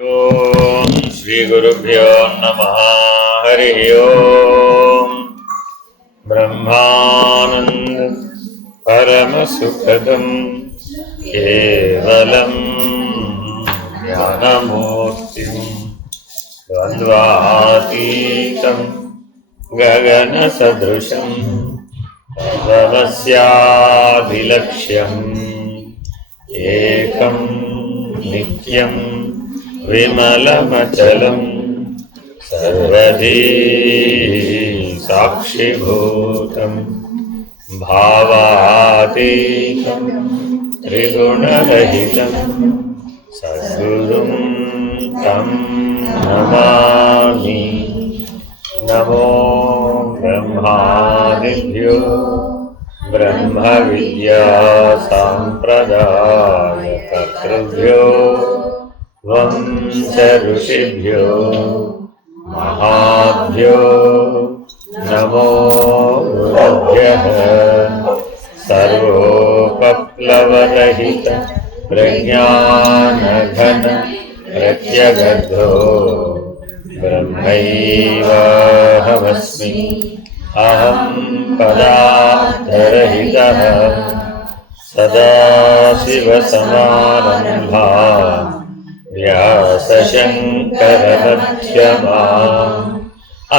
ఓం శ్రీ గురుభ్యో నమః. హరి ఓం. బ్రహ్మానంద పరమసుఖదం కేవలం జ్ఞానమూర్తిం ద్వంద్వాతీతం గగన సదృశం పరమస్యాభిలక్ష్యం ఏకం నిత్యం విమలమచలం సర్వధీ సాక్షిభూతం భావాతీతం త్రిగుణరహితం సద్గురుం తం నమామి. నమో బ్రహ్మాదిభ్యో బ్రహ్మ విద్యా సాంప్రదాయ కర్తృభ్యో వంశ ఋషిభ్యో మహాభ్యో నమో గురుభ్యః. సర్వోపప్లవరహిత ప్రజ్ఞానఘన ప్రత్యగర్భో బ్రహ్మైవాహమస్మి. అహం పదార్థరహితః సదాశివసమారంభాః వ్యాసశంకరమధ్యమాం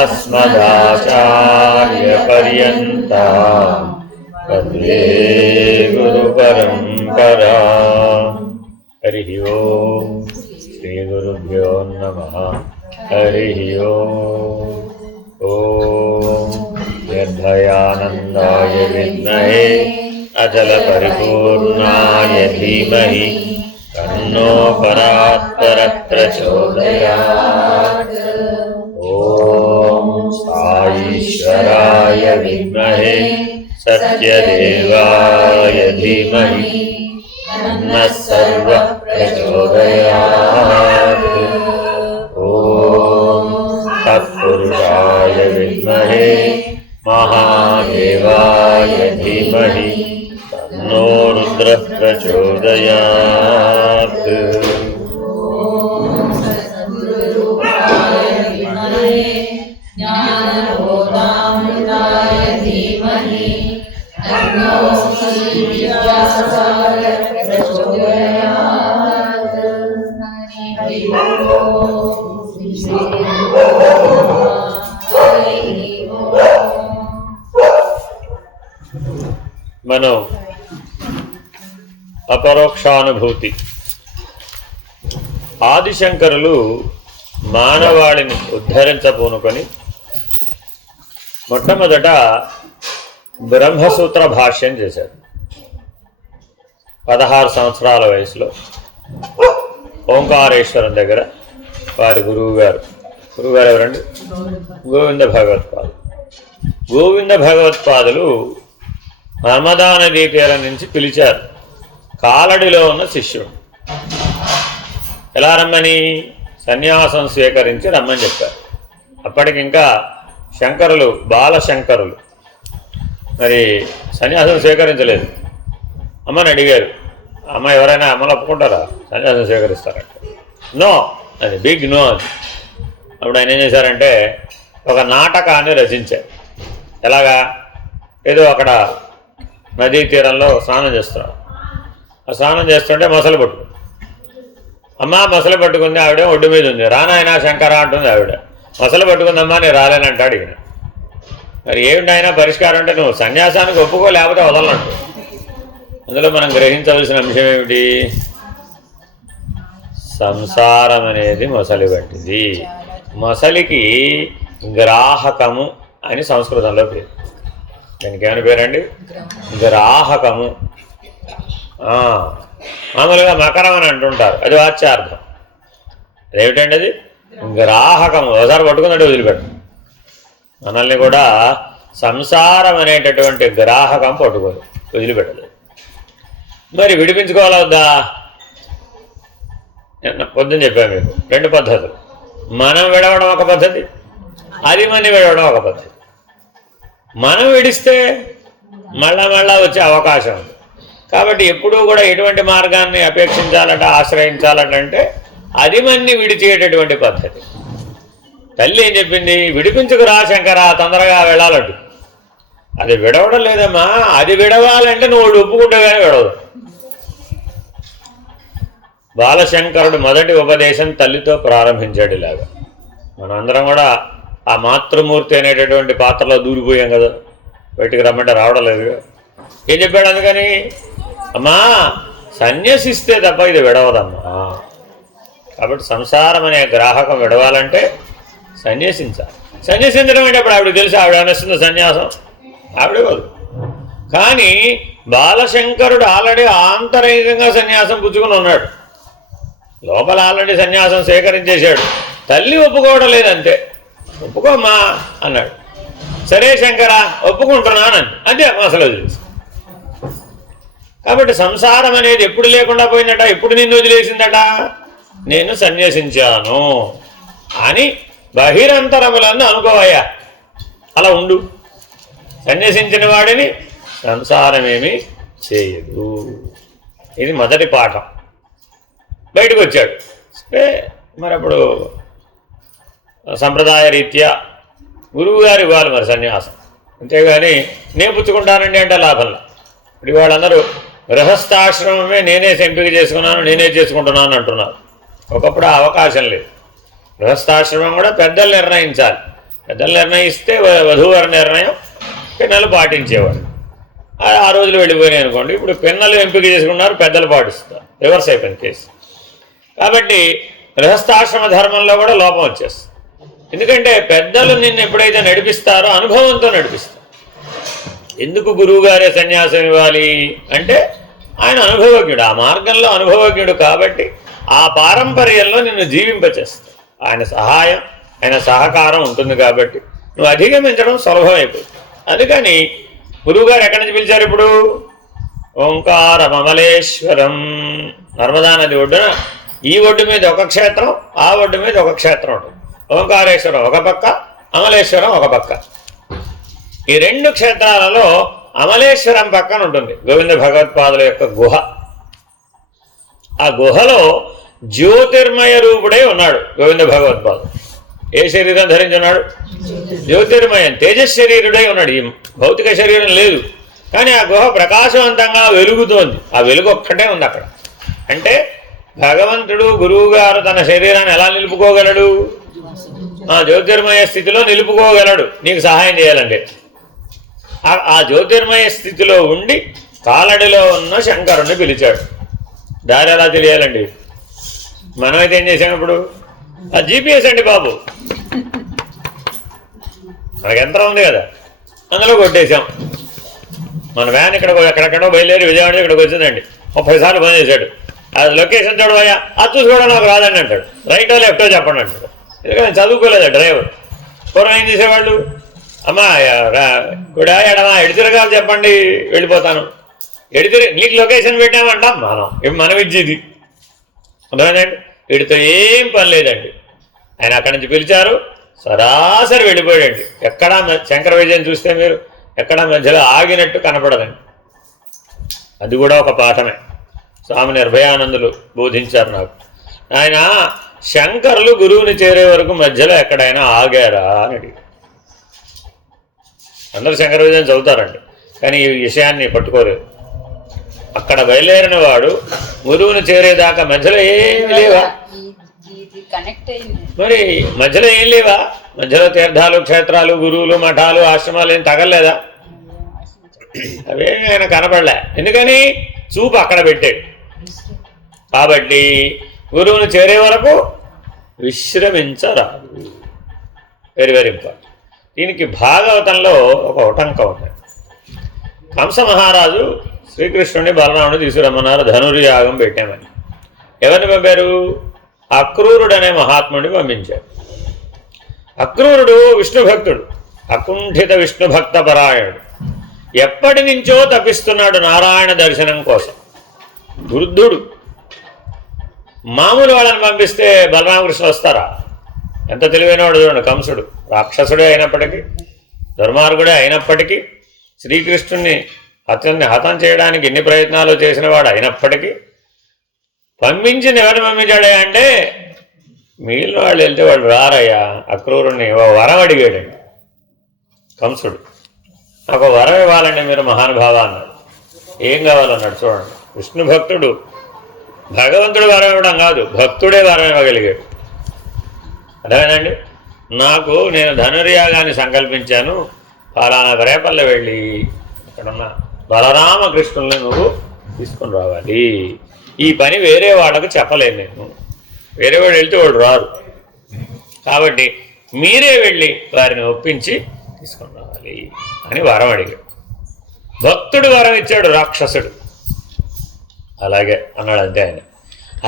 అస్మదాచార్యపర్యంతాం వందే గురుపరంపరాం. హరి ఓం. శ్రీ గురుభ్యో నమః. హరి ఓం. ఓం నిర్భయానందాయ విద్మహే అచల పరిపూర్ణాయ ధీమహి తన్నో పరాత్పర ప్రచోదయాత్. ఓం సాయీశ్వరాయ విద్మహే సత్యదేవాయ ధీమహి తన్నః సర్వః ప్రచోదయాత్. ఓం తత్పురుషాయ విద్మహే మహాదేవాయ ధీమహి తన్నో రుద్రః ప్రచోదయాత్. మనం అపరోక్షానుభూతి. ఆదిశంకరులు మానవాళిని ఉద్ధరించబూనుకొని మొట్టమొదట బ్రహ్మసూత్ర భాష్యం చేశారు. 16 సంవత్సరాల వయసులో ఓంకారేశ్వరం దగ్గర వారి గురువుగారు ఎవరండి? గోవింద భగవత్పాదులు. గోవింద భగవత్పాదులు నర్మదా నదీ తీరం నుంచి పిలిచారు కాలడిలో ఉన్న శిష్యుడు. ఎలా రమ్మని? సన్యాసం స్వీకరించి రమ్మని చెప్పారు. అప్పటికింకా శంకరులు బాలశంకరులు మరి సన్యాసం స్వీకరించలేదు. అమ్మని అడిగారు, అమ్మ ఎవరైనా అమ్మలు ఒప్పుకుంటారా సన్యాసం స్వీకరిస్తారంటే? నో, అది బిగ్ నో. అది అప్పుడు ఆయన ఏం చేశారంటే ఒక నాటకాన్ని రచించారు. ఎలాగా? ఏదో అక్కడ నదీ తీరంలో స్నానం చేస్తున్నాడు. ఆ స్నానం చేస్తుంటే మొసలు పట్టుకుంది. అమ్మ మొసలు పట్టుకుంది. ఆవిడ ఒడ్డు మీద ఉంది. రానాయన శంకర అంటుంది ఆవిడ. మొసలు పట్టుకుందమ్మా నేను రాలేనంట అడిగిన. మరి ఏమిటి ఆయన పరిష్కారం అంటే నువ్వు సన్యాసానికి ఒప్పుకో లేకపోతే వదలనంటు. అందులో మనం గ్రహించవలసిన అంశం ఏమిటి? సంసారం అనేది మొసలి వంటిది. మొసలికి గ్రాహకము అని సంస్కృతంలో పేరు. దానికి ఏమైనా పేరండి? గ్రాహకము. మామూలుగా మకరం అని అంటుంటారు, అది వాచ్యార్థం. అదేమిటండి అది? గ్రాహకము. ఒకసారి పట్టుకుందంటే వదిలిపెట్టం. మనల్ని కూడా సంసారం అనేటటువంటి గ్రాహకం పట్టుకోదు, వదిలిపెట్టదు. మరి విడిపించుకోవాలవుద్దా? పొద్దున చెప్పాను మీకు 2 పద్ధతులు. మనం విడవడం ఒక పద్ధతి, అది మని విడవడం ఒక పద్ధతి. మనం విడిస్తే మళ్ళా వచ్చే అవకాశం ఉంది. కాబట్టి ఎప్పుడూ కూడా ఎటువంటి మార్గాన్ని అపేక్షించాలట, ఆశ్రయించాలంటే అదిమన్ని విడిచేటటువంటి పద్ధతి. తల్లి ఏం చెప్పింది? విడిపించుకురా శంకరా, తొందరగా వెళ్ళాలంటు. అది విడవడం లేదమ్మా, అది విడవాలంటే నువ్వు ఒప్పుకుంటే కానీ విడవదు. బాలశంకరుడు మొదటి ఉపదేశం తల్లితో ప్రారంభించాడు. ఇలాగా మనందరం కూడా ఆ మాతృమూర్తి అనేటటువంటి పాత్రలో దూరిపోయాం కదా, బయటికి రమ్మంటే రావడం లేదు. ఏం చెప్పాడు అందుకని? అమ్మా సన్యసిస్తే తప్ప ఇది విడవదమ్మా. కాబట్టి సంసారం అనే గ్రాహకం విడవాలంటే సన్యసించాలి. సన్యసించడం అంటే అప్పుడు ఆవిడకి తెలిసి ఆవిడ అనేస్తుంది సన్యాసం, ఆవిడే కాదు. కానీ బాలశంకరుడు ఆల్రెడీ ఆంతరికంగా సన్యాసం పుచ్చుకుని ఉన్నాడు, లోపల ఆల్రెడీ సన్యాసం స్వీకరించేశాడు. తల్లి ఒప్పుకోవడం లేదంతే. ఒప్పుకోమ్మా అన్నాడు. సరే శంకరా ఒప్పుకుంటున్నానండి, అంతే అసలు వదిలేసి. కాబట్టి సంసారం అనేది ఎప్పుడు లేకుండా పోయిందట, ఎప్పుడు నిన్ను వదిలేసిందట? నేను సన్యసించాను అని బహిరంతరములను అనుకోవయ్యా, అలా ఉండు. సన్యసించిన వాడిని సంసారమేమీ చేయదు. ఇది మొదటి పాఠం. బయటకు వచ్చాడు. మరి అప్పుడు సంప్రదాయ రీత్యా గురువు గారు ఇవ్వాలి మరి సన్యాసం, అంతేగాని నేను పుచ్చుకుంటానండి అంటే లాభంలా. ఇప్పుడు వాళ్ళందరూ గృహస్థాశ్రమమే నేనే ఎంపిక చేసుకున్నాను, నేనే చేసుకుంటున్నాను అంటున్నారు. ఒకప్పుడు ఆ అవకాశం లేదు. గృహస్థాశ్రమం కూడా పెద్దలు నిర్ణయించాలి. పెద్దలు నిర్ణయిస్తే వధూవర నిర్ణయం పిన్నలు పాటించేవాడు. ఆ రోజులు వెళ్ళిపోయినాయి అనుకోండి. ఇప్పుడు పిన్నలు ఎంపిక చేసుకున్నారు, పెద్దలు పాటిస్తారు. రివర్స్ అయిపోయింది కేసు. కాబట్టి గృహస్థాశ్రమ ధర్మంలో కూడా లోపం వచ్చేస్తుంది. ఎందుకంటే పెద్దలు నిన్ను ఎప్పుడైతే నడిపిస్తారో అనుభవంతో నడిపిస్తారు. ఎందుకు గురువుగారే సన్యాసం ఇవ్వాలి అంటే ఆయన అనుభవజ్ఞుడు, ఆ మార్గంలో అనుభవజ్ఞుడు. కాబట్టి ఆ పారంపర్యంలో నిన్ను జీవింపచేస్తాడు. ఆయన సహాయం, ఆయన సహకారం ఉంటుంది. కాబట్టి నువ్వు అధిగమించడం సులభమైపోతుంది. అందుకని గురువుగారు ఎక్కడి నుంచి పిలిచారు? ఇప్పుడు ఓంకారమమలేశ్వరం, నర్మదా నది ఒడ్డున ఈ ఒడ్డు మీద ఒక క్షేత్రం, ఆ ఒడ్డు మీద ఒక క్షేత్రం ఉంటుంది. ఓంకారేశ్వరం ఒక పక్క, అమలేశ్వరం ఒక పక్క. ఈ రెండు క్షేత్రాలలో అమలేశ్వరం పక్కన ఉంటుంది గోవింద భగవత్పాదుల యొక్క గుహ. ఆ గుహలో జ్యోతిర్మయ రూపుడై ఉన్నాడు గోవింద భగవత్పాదుడు. ఏ శరీరం ధరించున్నాడు? జ్యోతిర్మయం, తేజశరీరుడై ఉన్నాడు. ఈ భౌతిక శరీరం లేదు, కానీ ఆ గుహ ప్రకాశవంతంగా వెలుగుతోంది. ఆ వెలుగు ఒక్కటే ఉంది అక్కడ. అంటే భగవంతుడు గురువు గారు తన శరీరాన్ని ఎలా నిలుపుకోగలడు? ఆ జ్యోతిర్మయ స్థితిలో నిలుపుకోగలడు. నీకు సహాయం చేయాలంటే ఆ జ్యోతిర్మయ స్థితిలో ఉండి కాలడిలో ఉన్న శంకరుణ్ణి పిలిచాడు. దారి ఎలా తెలియాలండి? మనమైతే ఏం చేసాం ఇప్పుడు? ఆ జీపీఎస్ అండి బాబు, మనకి యంత్రం ఉంది కదా, అందులో కొట్టేశాం. మన వ్యాన్ ఎక్కడెక్కడో బయలుదేరి విజయవాడ ఇక్కడికి వచ్చిందండి. 30 సార్లు పని చేశాడు. అది లొకేషన్ చూడవయ్యా, అది చూసుకోవడం నాకు రాదండి అంటాడు. రైటో లెఫ్టో చెప్పండి అంటాడు. ఎందుకంటే చదువుకోలేదా డ్రైవర్. పూర్వం ఏం చేసేవాళ్ళు? అమ్మా కూడా ఎడమా ఎడితిరగాలు చెప్పండి వెళ్ళిపోతాను. నీకు లొకేషన్ పెట్టామంటాం మన విద్య ఇది. అర్థమైందండి? వీడితో ఏం పని లేదండి. ఆయన అక్కడి నుంచి పిలిచారు, సరాసరి వెళ్ళిపోయాడండి. ఎక్కడా శంకర విజయం చూస్తే మీరు ఎక్కడా మధ్యలో ఆగినట్టు కనపడదండి. అది కూడా ఒక పాఠమే. స్వామి నిర్భయానందులు బోధించారు నాకు. ఆయన శంకరులు గురువుని చేరే వరకు మధ్యలో ఎక్కడైనా ఆగారా అని అడిగారు. అందరూ శంకర విజయం చదువుతారండి, కానీ ఈ విషయాన్ని పట్టుకోలేదు. అక్కడ బయలుదేరిన వాడు గురువుని చేరేదాకా మధ్యలో ఏమి లేవా? మరి మధ్యలో ఏం లేవా? మధ్యలో తీర్థాలు, క్షేత్రాలు, గురువులు, మఠాలు, ఆశ్రమాలు ఏం తగలలేదా? అవేమి ఆయన కనపడలే. ఎందుకని? చూపు అక్కడ పెట్టాడు. కాబట్టి గురువుని చేరే వరకు విశ్రమించరాదు. Very very important. దీనికి భాగవతంలో ఒక ఉటంకం ఉంది. కంస మహారాజు శ్రీకృష్ణుని బలరాముని తీసుకురమ్మన్నారు, ధనుర్యాగం పెట్టామని. ఎవరిని పంపారు? అక్రూరుడు అనే మహాత్ముడిని పంపించారు. అక్రూరుడు విష్ణు భక్తుడు, అకుంఠిత విష్ణు భక్త పరాయణుడు. ఎప్పటి నుంచో తప్పిస్తున్నాడు నారాయణ దర్శనం కోసం. వృద్ధుడు. మామూలు వాళ్ళని పంపిస్తే బలరామకృష్ణ వస్తారా? ఎంత తెలివైనవాడు చూడండి కంసుడు. రాక్షసుడే అయినప్పటికీ, దుర్మార్గుడే అయినప్పటికీ, శ్రీకృష్ణుని హతం చేయడానికి ఎన్ని ప్రయత్నాలు చేసిన వాడు అయినప్పటికీ పంపించింది ఎవరిని పంపించాడే అంటే మిగిలిన వాళ్ళు వెళ్తే వాళ్ళు రారయ్యా. అక్రూరుణ్ణి ఓ వరం అడిగాడండి కంసుడు. నాకు వరం ఇవ్వాలండి మీరు మహానుభావ అన్నాడు. ఏం కావాలన్నాడు చూడండి. విష్ణు భక్తుడు భగవంతుడు వరం ఇవ్వడం కాదు, భక్తుడే వరం ఇవ్వగలిగాడు. అర్థమేనండి. నేను ధనుర్యాగాన్ని సంకల్పించాను, ఫలానా రేపల్ల వెళ్ళి అక్కడున్న బలరామకృష్ణుల్ని నువ్వు తీసుకుని రావాలి. ఈ పని వేరే వాళ్ళకు చెప్పలేను నేను, వేరే వాడు వెళ్తే వాడు రారు, కాబట్టి మీరే వెళ్ళి వారిని ఒప్పించి తీసుకుని రావాలి అని వరం అడిగాడు. భక్తుడు వరం ఇచ్చాడు, రాక్షసుడు అలాగే అన్నాడు అంతే ఆయన.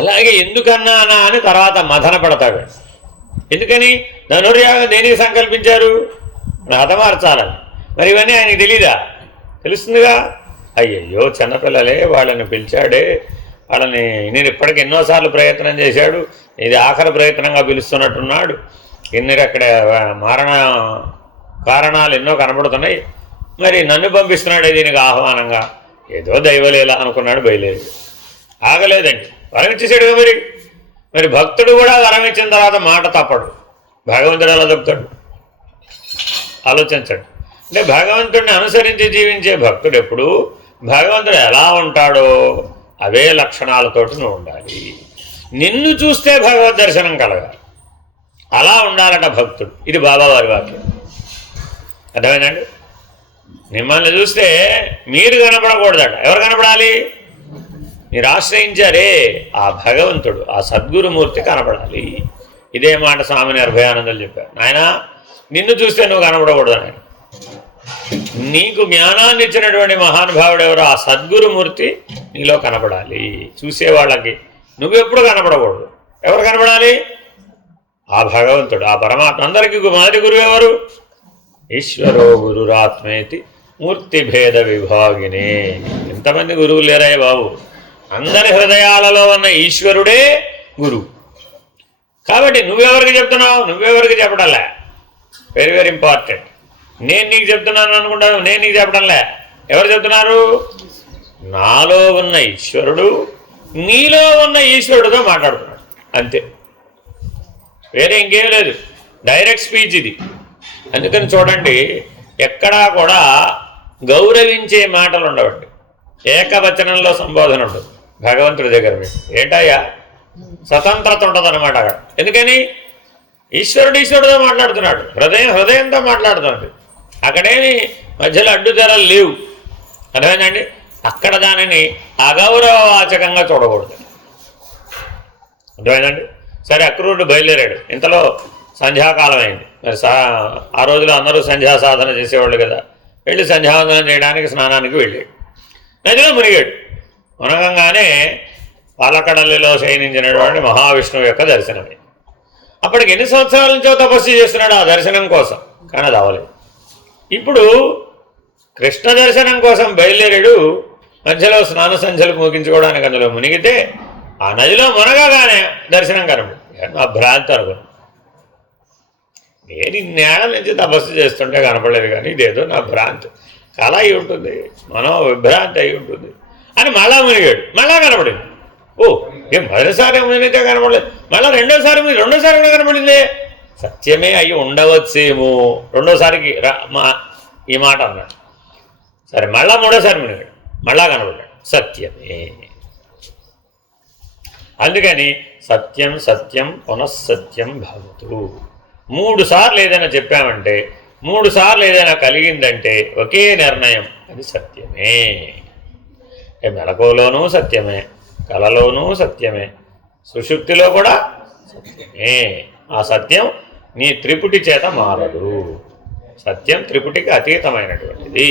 అలాగే ఎందుకన్నానా అని తర్వాత మదన పడతాడు. ఎందుకని ధనుర్యాగం దేనికి సంకల్పించారు? హతమార్చాలని. మరి ఇవన్నీ ఆయనకి తెలీదా? తెలుస్తుందిగా. అయ్యయ్యో చిన్నపిల్లలే, వాళ్ళని పిలిచాడే, వాళ్ళని నేను ఇప్పటికి ఎన్నోసార్లు ప్రయత్నం చేశాడు, ఇది ఆఖరి ప్రయత్నంగా పిలుస్తున్నట్టున్నాడు, అక్కడ మరణ కారణాలు ఎన్నో కనబడుతున్నాయి, మరి నన్ను పంపిస్తున్నాడే దీనికి ఆహ్వానంగా, ఏదో దైవలేలా అనుకున్నాడు, బయలుదేరి ఆగలేదండి, వరం ఇచ్చేసాడుగా. మరి భక్తుడు కూడా వరం ఇచ్చిన తర్వాత మాట తప్పడు. భగవంతుడు ఎలా చెప్తాడు? ఆలోచించండి. అంటే భగవంతుడిని అనుసరించి జీవించే భక్తుడు ఎప్పుడు భగవంతుడు ఎలా ఉంటాడో అవే లక్షణాలతోటి నువ్వు ఉండాలి. నిన్ను చూస్తే భగవద్ దర్శనం కలగాలి, అలా ఉండాలట భక్తుడు. ఇది బాబావారి వాక్యం. అర్థమైందండి. మిమ్మల్ని చూస్తే మీరు కనపడకూడదట. ఎవరు కనపడాలి? మీరు ఆశ్రయించారే ఆ భగవంతుడు, ఆ సద్గురుమూర్తి కనపడాలి. ఇదే మాట స్వామి నిర్భయానందలు చెప్పారు. నాయన నిన్ను చూస్తే నువ్వు కనపడకూడదు ఆయన. నీకు జ్ఞానాన్ని ఇచ్చినటువంటి మహానుభావుడు ఎవరో ఆ సద్గురుమూర్తి నీలో కనపడాలి. చూసేవాళ్ళకి నువ్వెప్పుడు కనపడకూడదు. ఎవరు కనపడాలి? ఆ భగవంతుడు, ఆ పరమాత్మ. అందరికీ మొదటి గురువు ఎవరు? ఈశ్వరో గురురాత్మేతి మూర్తిభేద విభాగినే. ఎంతమంది గురువులు లేరాయి బాబు? అందరి హృదయాలలో ఉన్న ఈశ్వరుడే గురువు. కాబట్టి నువ్వెవరికి చెప్తున్నావు? నువ్వెవరికి చెప్పడంలే. Very very important. నేను నీకు చెప్తున్నాను అనుకుంటాను, నేను నీకు చెప్పడంలే. ఎవరు చెప్తున్నారు? నాలో ఉన్న ఈశ్వరుడు నీలో ఉన్న ఈశ్వరుడితో మాట్లాడుతున్నాడు, అంతే. వేరే ఇంకేం లేదు. డైరెక్ట్ స్పీచ్ ఇది. అందుకని చూడండి, ఎక్కడా కూడా గౌరవించే మాటలు ఉండవండి. ఏకవచనంలో సంబోధన ఉండదు భగవంతుడి దగ్గర. ఏంటయ్యా స్వతంత్రత ఉంటుంది అన్నమాట అక్కడ. ఎందుకని? ఈశ్వరుడితో మాట్లాడుతున్నాడు, హృదయంతో మాట్లాడుతున్నాడు. అక్కడేమి మధ్యలో అడ్డుతెరలు లేవు. అర్థమైందండి. అక్కడ దానిని అగౌరవవాచకంగా చూడకూడదు. అర్థమైందండి. సరే, అక్రూరుడు బయలుదేరాడు. ఇంతలో సంధ్యాకాలం అయింది. మరి ఆ రోజులో అందరూ సంధ్యా సాధన చేసేవాళ్ళు కదా. వెళ్ళి సంధ్యావందనం చేయడానికి స్నానానికి వెళ్ళాడు. నదిలో మునిగాడు. మునగంగానే పాలకడలిలో శయనించినటువంటి మహావిష్ణువు యొక్క దర్శనమే. అప్పటికి ఎన్ని సంవత్సరాల నుంచో తపస్సు చేస్తున్నాడు ఆ దర్శనం కోసం, కానీ అది అవ్వలేదు. ఇప్పుడు కృష్ణ దర్శనం కోసం బయలుదేరాడు. మధ్యలో స్నాన సంధ్యలు ముగించుకోవడానికి అందులో మునిగితే ఆ నదిలో మునగగానే దర్శనం కనబడి నా భ్రాంతి అనుకున్నాను. నేను ఇన్నేళ్ల నుంచి తపస్సు చేస్తుంటే కనపడలేదు, కానీ ఇదేదో నా భ్రాంతి, కళ అయి ఉంటుంది, మనో విభ్రాంతి అయి ఉంటుంది అని మళ్ళా మునిగాడు. మళ్ళా కనపడింది. ఓ, మొదటిసారి మునిగితే కనపడలేదు, మళ్ళీ రెండోసారి కూడా కనపడింది. సత్యమే అయ్యి ఉండవచ్చేమో. రెండోసారికి ఈ మాట అన్నాడు. సరే, మళ్ళా మూడోసారి మునిగాడు, మళ్ళా కనపడ్డాడు. సత్యమే. అందుకని సత్యం సత్యం పునఃసత్యం భవతు. 3 సార్లు ఏదైనా చెప్పామంటే, 3 సార్లు ఏదైనా కలిగిందంటే ఒకే నిర్ణయం, అది సత్యమే. మెలకువలోనూ సత్యమే, కలలోనూ సత్యమే, సుషుప్తిలో కూడా సత్యమే. ఆ సత్యం నీ త్రిపుటి చేత మారదు. సత్యం త్రిపుటికి అతీతమైనటువంటిది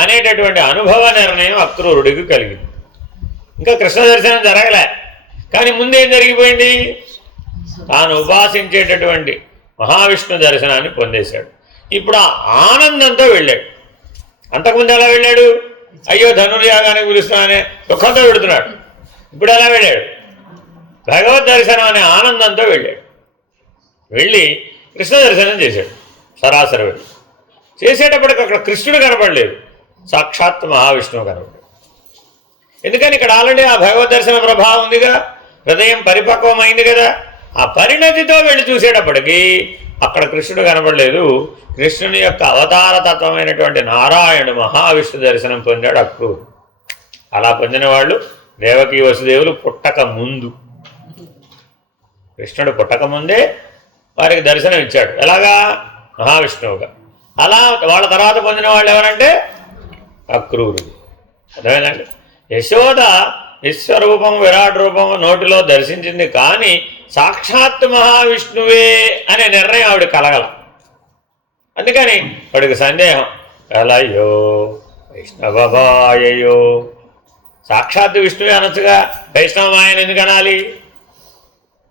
అనేటటువంటి అనుభవ నిర్ణయం అక్రూరుడికి కలిగింది. ఇంకా కృష్ణ దర్శనం జరగలే, కానీ ముందేం జరిగిపోయింది? తాను ఉపాసించేటటువంటి మహావిష్ణు దర్శనాన్ని పొందేశాడు. ఇప్పుడు ఆ ఆనందంతో వెళ్ళాడు. అంతకుముందు ఎలా వెళ్ళాడు? అయ్యో ధనుర్యాగానికి పిలుస్తున్నానే దుఃఖంతో వెళుతున్నాడు. ఇప్పుడు ఎలా వెళ్ళాడు? భగవద్ దర్శనం అనే ఆనందంతో వెళ్ళాడు. వెళ్ళి కృష్ణ దర్శనం చేశాడు. సరాసరి వెళ్ళి చేసేటప్పటికి అక్కడ కృష్ణుడు కనపడలేదు, సాక్షాత్ మహావిష్ణువు కనపడ్డాడు. ఎందుకని ఇక్కడ ఆల్రెడీ ఆ భగవద్ దర్శన ప్రభావం ఉందిగా, హృదయం పరిపక్వమైంది కదా. ఆ పరిణతితో వెళ్ళి చూసేటప్పటికీ అక్కడ కృష్ణుడు కనబడలేదు. కృష్ణుని యొక్క అవతార తత్వమైనటువంటి నారాయణుడు మహావిష్ణు దర్శనం పొందాడు అక్రూరు. అలా పొందిన వాళ్ళు దేవకీ వసుదేవులు పుట్టక ముందు, కృష్ణుడు పుట్టక ముందే వారికి దర్శనం ఇచ్చాడు. ఎలాగా? మహావిష్ణువుగా. అలా వాళ్ళ తర్వాత పొందిన వాళ్ళు ఎవరంటే అక్రూరుడు. అర్థమైందండి? యశోద విశ్వరూపం విరాట్ రూపం నోటిలో దర్శించింది, కానీ సాక్షాత్ మహావిష్ణువే అనే నిర్ణయం ఆవిడ కలగల. అందుకని వాడికి సందేహం, కలయో వైష్ణవమాయయో, సాక్షాత్ విష్ణువే అనొచ్చుగా, వైష్ణవమాయను ఎందుకు అనాలి?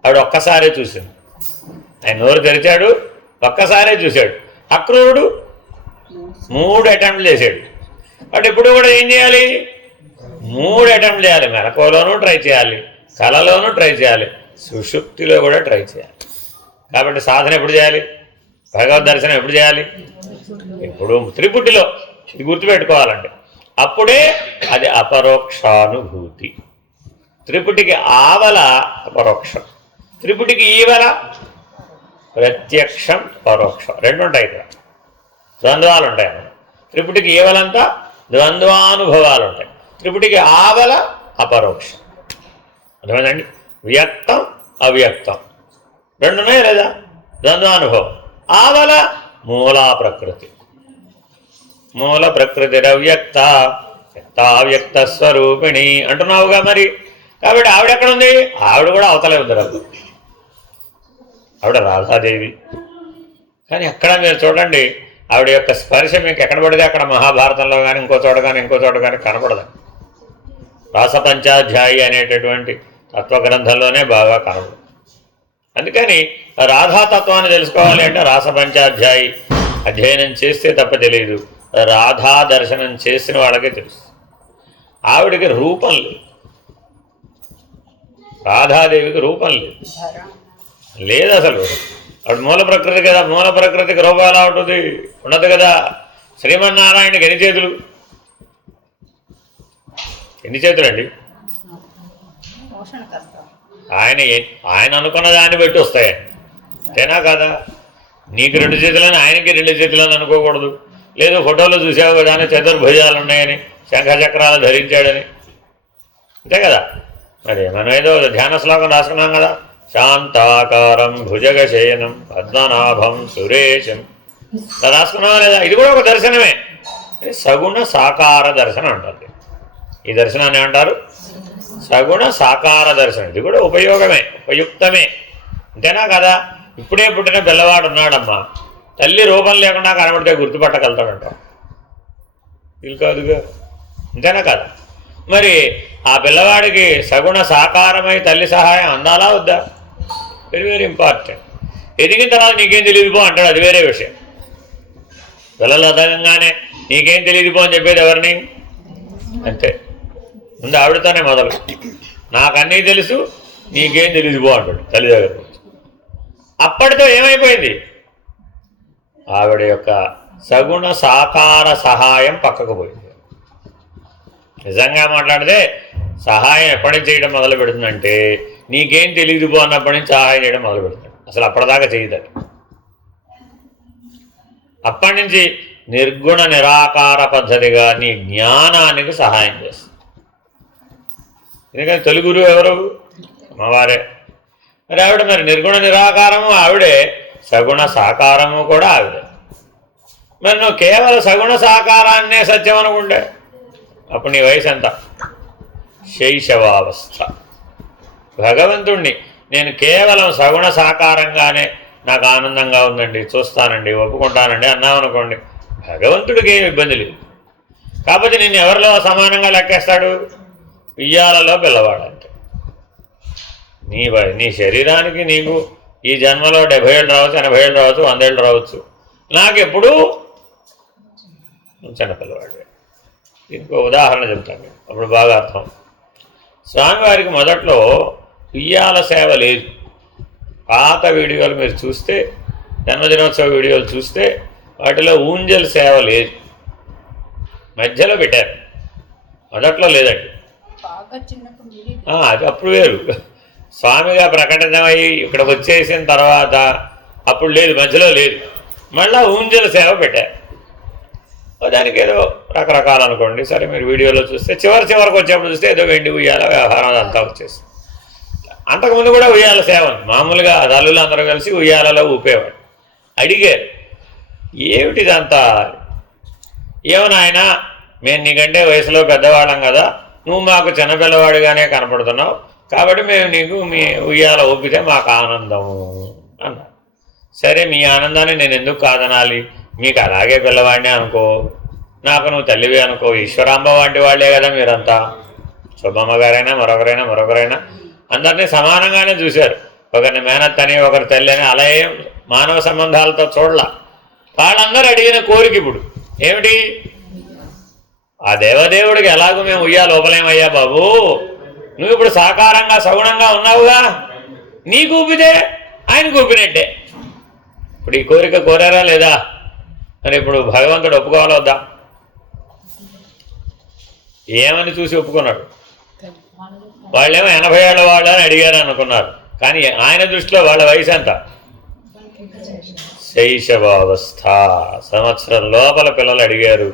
ఆవిడ ఒక్కసారే చూసింది. ఆయన నోరు తెరిచాడు, ఒక్కసారే చూశాడు. అక్రూరుడు 3 అటెంప్ట్లు చేశాడు. వాడు ఇప్పుడు కూడా ఏం చేయాలి? 3 అటెంప్ట్ చేయాలి. మెలకువలోనూ ట్రై చేయాలి, కళలోనూ ట్రై చేయాలి, సుషుప్తిలో కూడా ట్రై చేయాలి. కాబట్టి సాధన ఎప్పుడు చేయాలి? భగవద్ దర్శనం ఎప్పుడు చేయాలి? ఇప్పుడు త్రిపుటిలో. ఇది గుర్తుపెట్టుకోవాలంటే అప్పుడే అది అపరోక్షానుభూతి. త్రిపుటికి ఆవల అపరోక్షం, త్రిపుటికి ఈవల ప్రత్యక్షం పరోక్షం. 2 ఉంటాయి ఇక్కడ, ద్వంద్వాలు ఉంటాయి. త్రిపుటికి ఈవలంతా ద్వంద్వానుభవాలు ఉంటాయి, త్రిపుటికి ఆవల అపరోక్షం. అర్థమైందండి? వ్యక్తం అవ్యక్తం 2 ఉన్నాయా లేదా? ద్వంద్వానుభవం. ఆవల మూలా ప్రకృతి, మూల ప్రకృతి రవ్యక్త వ్యక్తావ్యక్త స్వరూపిణి అంటున్నావుగా మరి. కాబట్టి ఆవిడ ఎక్కడుంది? ఆవిడ కూడా అవతలే ఉంది రఘు, ఆవిడ రాధాదేవి. కానీ అక్కడ మీరు చూడండి, ఆవిడ యొక్క స్పర్శ మీకు ఎక్కడ పడితే అక్కడ మహాభారతంలో కానీ ఇంకో చోట కానీ కనపడదు. రాసపంచాధ్యాయి అనేటటువంటి తత్వగ్రంథంలోనే బాగా కనపడదు. అందుకని రాధాతత్వాన్ని తెలుసుకోవాలి అంటే రాసపంచాధ్యాయి అధ్యయనం చేస్తే తప్ప తెలియదు, రాధా దర్శనం చేసిన వాళ్ళకే తెలుసు. ఆవిడికి రూపం లేదు, రాధాదేవికి రూపం లేదు అసలు. ఆవిడ మూల ప్రకృతి కదా, మూల ప్రకృతికి రూపం ఎలా ఉంటుంది? ఉండదు కదా. శ్రీమన్నారాయణకి ఎన్ని చేతులు? ఎన్ని చేతులండి? ఆయన అనుకున్న దాన్ని బట్టి వస్తాయి, అంతేనా కదా? నీకు 2 చేతులని ఆయనకి 2 చేతులని అనుకోకూడదు. లేదు ఫోటోలో చూసావు కదా చతుర్భుజాలు ఉన్నాయని, శంఖచక్రాలు ధరించాడని, అంతే కదా. మరి మనం ఏదో ధ్యాన శ్లోకం రాసుకున్నాం కదా, శాంతాకారం భుజగశయనం పద్మనాభం సురేశం, రాసుకున్నావా లేదా? ఇది కూడా ఒక దర్శనమే, సగుణ సాకార దర్శనం అంటారు. ఈ దర్శనాన్ని ఏమంటారు? సగుణ సాకార దర్శనం. ఇది కూడా ఉపయోగమే, ఉపయుక్తమే, అంతేనా కదా. ఇప్పుడే పుట్టిన పిల్లవాడు ఉన్నాడమ్మా, తల్లి రూపం లేకుండా కనబడితే గుర్తుపట్టగలుగుతాడంట, ఇది కాదుగా, అంతేనా కదా. మరి ఆ పిల్లవాడికి సగుణ సాకారమై తల్లి సహాయం అందాలా వద్దా? Very very important. ఎదిగిన తర్వాత నీకేం తెలియదు పో అంటాడు, అది వేరే విషయం. పిల్లలు అదనంగానే నీకేం తెలియదు పో అని చెప్పేది ఎవరిని? అంతే, ముందు ఆవిడతోనే మొదలు. నాకన్నీ తెలుసు, నీకేం తెలియదు పో అంటాడు తల్లి దగ్గర. అప్పటితో ఏమైపోయింది? ఆవిడ యొక్క సగుణ సాకార సహాయం పక్కకు పోయింది. నిజంగా మాట్లాడితే సహాయం ఎప్పటి నుంచి చేయడం మొదలు పెడుతుందంటే, నీకేం తెలియదు పో అన్నప్పటి నుంచి సహాయం చేయడం మొదలు పెడుతుంది. అసలు అప్పటిదాకా చేయదట. అప్పటి నుంచి నిర్గుణ నిరాకార పద్ధతిగా నీ జ్ఞానానికి సహాయం చేస్తుంది. ఎందుకని తొలి గురువు ఎవరు? అమ్మవారే. మరి ఆవిడ మరి నిర్గుణ నిరాకారము ఆవిడే, సగుణ సాకారము కూడా ఆవిడే. మరి నువ్వు కేవలం సగుణ సాకారాన్నే సత్యం అనుకుంటే అప్పుడు నీ వయసు ఎంత? శైశవావస్థ. భగవంతుణ్ణి నేను కేవలం సగుణ సాకారంగానే నాకు ఆనందంగా ఉందండి, చూస్తానండి, ఒప్పుకుంటానండి అన్నామనుకోండి, భగవంతుడికి ఏమి ఇబ్బంది లేదు. కాకపోతే నిన్ను ఎవరిలో సమానంగా లెక్కేస్తాడు? ఉయ్యాలలో పిల్లవాడంటే. నీ శరీరానికి నీకు ఈ జన్మలో 70 ఏళ్ళు రావచ్చు, 80 ఏళ్ళు రావచ్చు, 100 ఏళ్ళు రావచ్చు. నాకెప్పుడు చిన్నపిల్లవాడు. ఇంకో ఉదాహరణ చెప్తాను, అప్పుడు బాగా అర్థం. స్వామివారికి మొదట్లో ఉయ్యాల సేవ లేదు. పాత వీడియోలు మీరు చూస్తే, జన్మదినోత్సవ వీడియోలు చూస్తే వాటిలో ఊంజల్ సేవ లేదు, మధ్యలో పెట్టారు. మొదట్లో లేదండి, అది అప్పుడు వేరు. స్వామిగా ప్రకటితమై ఇక్కడ వచ్చేసిన తర్వాత అప్పుడు లేదు, మధ్యలో లేదు, మళ్ళీ ఊంజల సేవ పెట్టారు. దానికి ఏదో రకరకాలు అనుకోండి. సరే మీరు వీడియోలో చూస్తే చివరికి వచ్చేప్పుడు చూస్తే ఏదో వెండి ఉయ్యాల వ్యవహారం అదంతా వచ్చేసి, అంతకుముందు కూడా ఉయ్యాల సేవ మామూలుగా తల్లులు అందరూ కలిసి ఉయ్యాలలో ఊపేవాడు. అడిగారు ఏమిటిదంతా, ఏమన్నా ఆయన మేము నీకంటే వయసులో పెద్దవాళ్ళం కదా, నువ్వు మాకు చిన్నపిల్లవాడిగానే కనపడుతున్నావు, కాబట్టి మేము నీకు మీ ఉయ్యాల ఊపితే మాకు ఆనందము అన్నారు. సరే మీ ఆనందాన్ని నేను ఎందుకు కాదనాలి, మీకు అలాగే పిల్లవాడినే అనుకో, నాకు నువ్వు తల్లివి అనుకో, ఈశ్వరాంబ వంటి వాళ్ళే కదా మీరంతా, సుబ్బమ్మ గారైనా మరొకరైనా అందరినీ సమానంగానే చూశారు. ఒకరిని మేనత్తని ఒకరి తల్లి అని అలా ఏం మానవ సంబంధాలతో చూడాల. వాళ్ళందరూ అడిగిన కోరిక ఇప్పుడు ఏమిటి, ఆ దేవదేవుడికి ఎలాగో మేము ఉయ్యాలు ఊపలేమయ్యా బాబు, నువ్వు ఇప్పుడు సాకారంగా సగుణంగా ఉన్నావుగా, నీకు ఊపితే ఆయనకు ఊపినట్టే. ఇప్పుడు ఈ కోరిక కోరారా లేదా, మరి ఇప్పుడు భగవంతుడు ఒప్పుకోవాలా వద్దా? ఏమని చూసి ఒప్పుకున్నాడు? వాళ్ళేమో 80 ఏళ్ళ వాళ్ళు అని అడిగారు అనుకున్నారు, కానీ ఆయన దృష్టిలో వాళ్ళ వయసు ఎంత? శైశవావస్థ, సంవత్సరం లోపల పిల్లలు అడిగారు.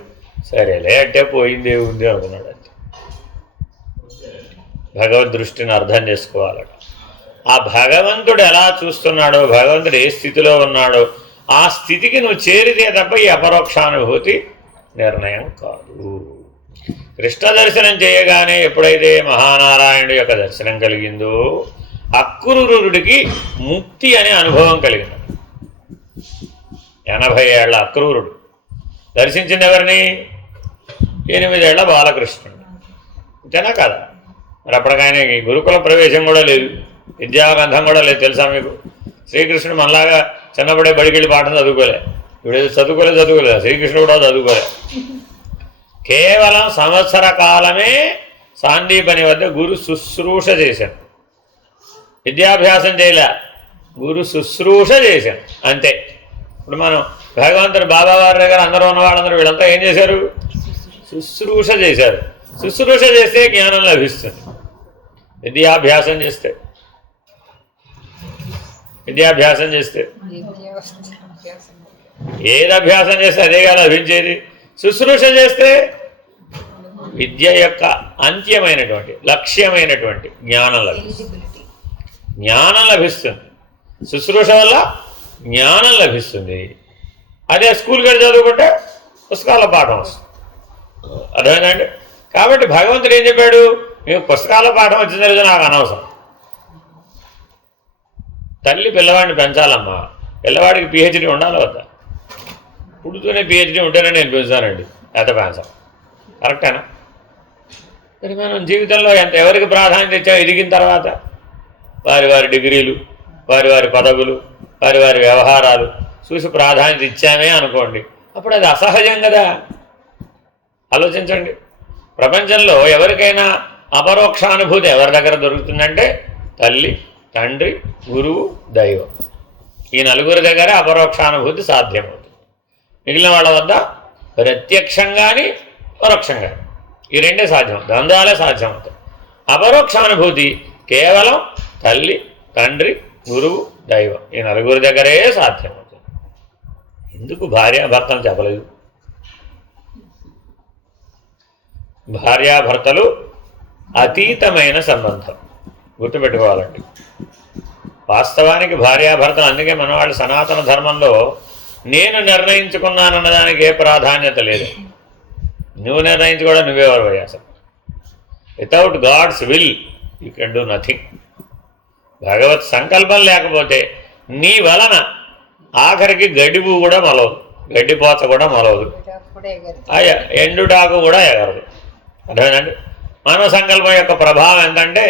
సరేలే అంటే పోయింది ఉంది అనుకున్నాడు. అంతే. భగవద్ దృష్టిని అర్థం చేసుకోవాలట. ఆ భగవంతుడు ఎలా చూస్తున్నాడో, భగవంతుడు ఏ స్థితిలో ఉన్నాడో ఆ స్థితికి నువ్వు చేరితే తప్ప ఈ అపరోక్షానుభూతి నిర్ణయం కాదు. కృష్ణ దర్శనం చేయగానే ఎప్పుడైతే మహానారాయణుడి యొక్క దర్శనం కలిగిందో అక్రూరుడికి ముక్తి అనే అనుభవం కలిగింది. 80 ఏళ్ల అక్రూరుడు దర్శించింది ఎవరిని? 8 ఏళ్ల బాలకృష్ణుడు. అంతేనా కదా? మరి అప్పటికైనా గురుకుల ప్రవేశం కూడా లేదు, విద్యాగంధం కూడా లేదు. తెలుసా మీకు? శ్రీకృష్ణుడు మనలాగా చిన్నప్పుడే బడికెళ్ళి పాఠం చదువుకోలే. ఇప్పుడు చదువుకోలేదు. శ్రీకృష్ణుడు కూడా చదువుకోలే. కేవలం సంవత్సర కాలమే సాందీపని వద్ద గురు శుశ్రూష చేశాను. విద్యాభ్యాసం చేయలే, గురు శుశ్రూష చేశాను అంతే. ఇప్పుడు మనం భగవంతుడు బాబావారి దగ్గర అందరూ ఉన్న వాళ్ళందరూ వీళ్ళంతా ఏం చేశారు? శుశ్రూష చేశారు. శుశ్రూష చేస్తే జ్ఞానం లభిస్తుంది. విద్యాభ్యాసం చేస్తే ఏది అభ్యాసం చేస్తే అదే కదా లభించేది. శుశ్రూష చేస్తే విద్య యొక్క అంత్యమైనటువంటి లక్ష్యమైనటువంటి జ్ఞానం లభిస్తుంది. శుశ్రూష వల్ల జ్ఞానం లభిస్తుంది. అదే స్కూల్కి వెళ్ళి చదువుకుంటే పుస్తకాల పాఠం వస్తుంది. అర్థమైందండి? కాబట్టి భగవంతుడు ఏం చెప్పాడు? మీకు పుస్తకాల పాఠం వచ్చిందో లేదో నాకు అనవసరం. తల్లి పిల్లవాడిని పెంచాలమ్మా. పిల్లవాడికి పిహెచ్డీ ఉండాలి వద్దా? పుడుతూనే పిహెచ్డీ ఉంటేనే నేను పెంచుతానండి, ఎంత పెంచాలి? కరెక్టేనా? మరి మనం జీవితంలో ఎవరికి ప్రాధాన్యత ఇచ్చామో ఎదిగిన తర్వాత వారి డిగ్రీలు, వారి పదవులు, వారి వ్యవహారాలు చూసి ప్రాధాన్యత ఇచ్చామే అనుకోండి, అప్పుడు అది అసహజం కదా. ఆలోచించండి. ప్రపంచంలో ఎవరికైనా అపరోక్షానుభూతి ఎవరి దగ్గర దొరుకుతుందంటే తల్లి, తండ్రి, గురువు, దైవం. ఈ నలుగురి దగ్గర అపరోక్షానుభూతి సాధ్యమవుతుంది. మిగిలిన వాళ్ళ వద్ద ప్రత్యక్షంగాని పరోక్షంగా ఈ రెండే సాధ్యం, ద్వంద్వాలే సాధ్యమవుతాయి. అపరోక్షానుభూతి కేవలం తల్లి, తండ్రి, గురువు, దైవం ఈ నలుగురి దగ్గరే సాధ్యమవుతుంది. ఎందుకు భార్యాభర్తలు చెప్పలేదు? భార్యాభర్తలు అతీతమైన సంబంధం గుర్తుపెట్టుకోవాలండి. వాస్తవానికి భార్యాభర్తలు, అందుకే మనవాళ్ళు సనాతన ధర్మంలో నేను నిర్ణయించుకున్నానన్నదానికి ఏ ప్రాధాన్యత లేదు. నువ్వు నిర్ణయించుకోవడం నువ్వెవరు అసలు. Without God's will you can do nothing. భగవత్ సంకల్పం లేకపోతే నీ వలన ఆఖరికి గడ్డిపు కూడా మొలవదు, గడ్డిపోత కూడా మొలవదు, ఎండుటాకు కూడా ఎగరదు. అర్థమేనండి? మానవ సంకల్పం యొక్క ప్రభావం ఏంటంటే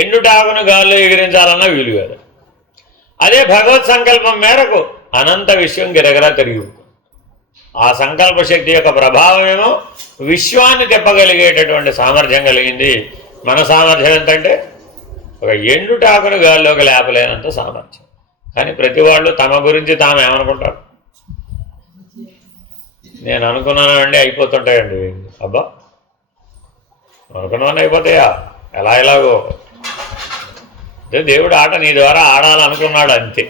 ఎండుటాకును గాల్లో ఎగిరించాలన్న వీలు కాదు. అదే భగవత్ సంకల్పం మేరకు అనంత విశ్వం గిరగిరా తిరిగిపోతుంది. ఆ సంకల్ప శక్తి యొక్క ప్రభావమేమో విశ్వాన్ని తిప్పగలిగేటటువంటి సామర్థ్యం కలిగింది. మన సామర్థ్యం ఎంతంటే ఒక ఎండుటాకును గాల్లోకి లేపలేనంత సామర్థ్యం. కానీ ప్రతి వాళ్ళు తమ గురించి తాము ఏమనుకుంటారు? నేను అనుకున్నానండి అయిపోతుంటాయండి. అబ్బా అనుకున్నాను అయిపోతాయా? ఎలాగో దేవుడు ఆట నీ ద్వారా ఆడాలనుకున్నాడు అంతే.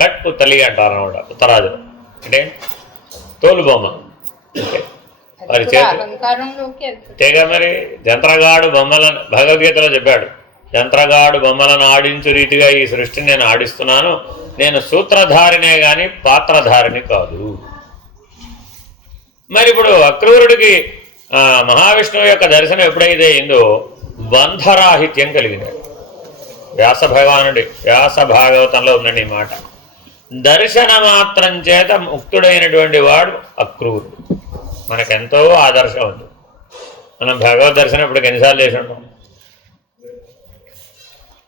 కట్ పుత్తలి అంటారు అనమాట ఉత్తరాజు అంటే తోలు బొమ్మ అంటే వారి చేతి అంతేగా. మరి జంత్రగాడు బొమ్మలను భగవద్గీతలో చెప్పాడు, జంత్రగాడు బొమ్మలను ఆడించు రీతిగా ఈ సృష్టిని నేను ఆడిస్తున్నాను, నేను సూత్రధారినే కానీ పాత్రధారిని కాదు. మరి ఇప్పుడు అక్రూరుడికి మహావిష్ణువు యొక్క దర్శనం ఎప్పుడైతే అయిందో బంధరాహిత్యం కలిగినాడు. వ్యాస భాగవతంలో ఉందండి ఈ మాట. దర్శన మాత్రం చేత ముక్తుడైనటువంటి వాడు అక్రూరుడు. మనకెంతో ఆదర్శం ఉంది. మనం భగవద్ దర్శనం ఇప్పుడు ఎన్నిసార్లు చేసి ఉంటాం?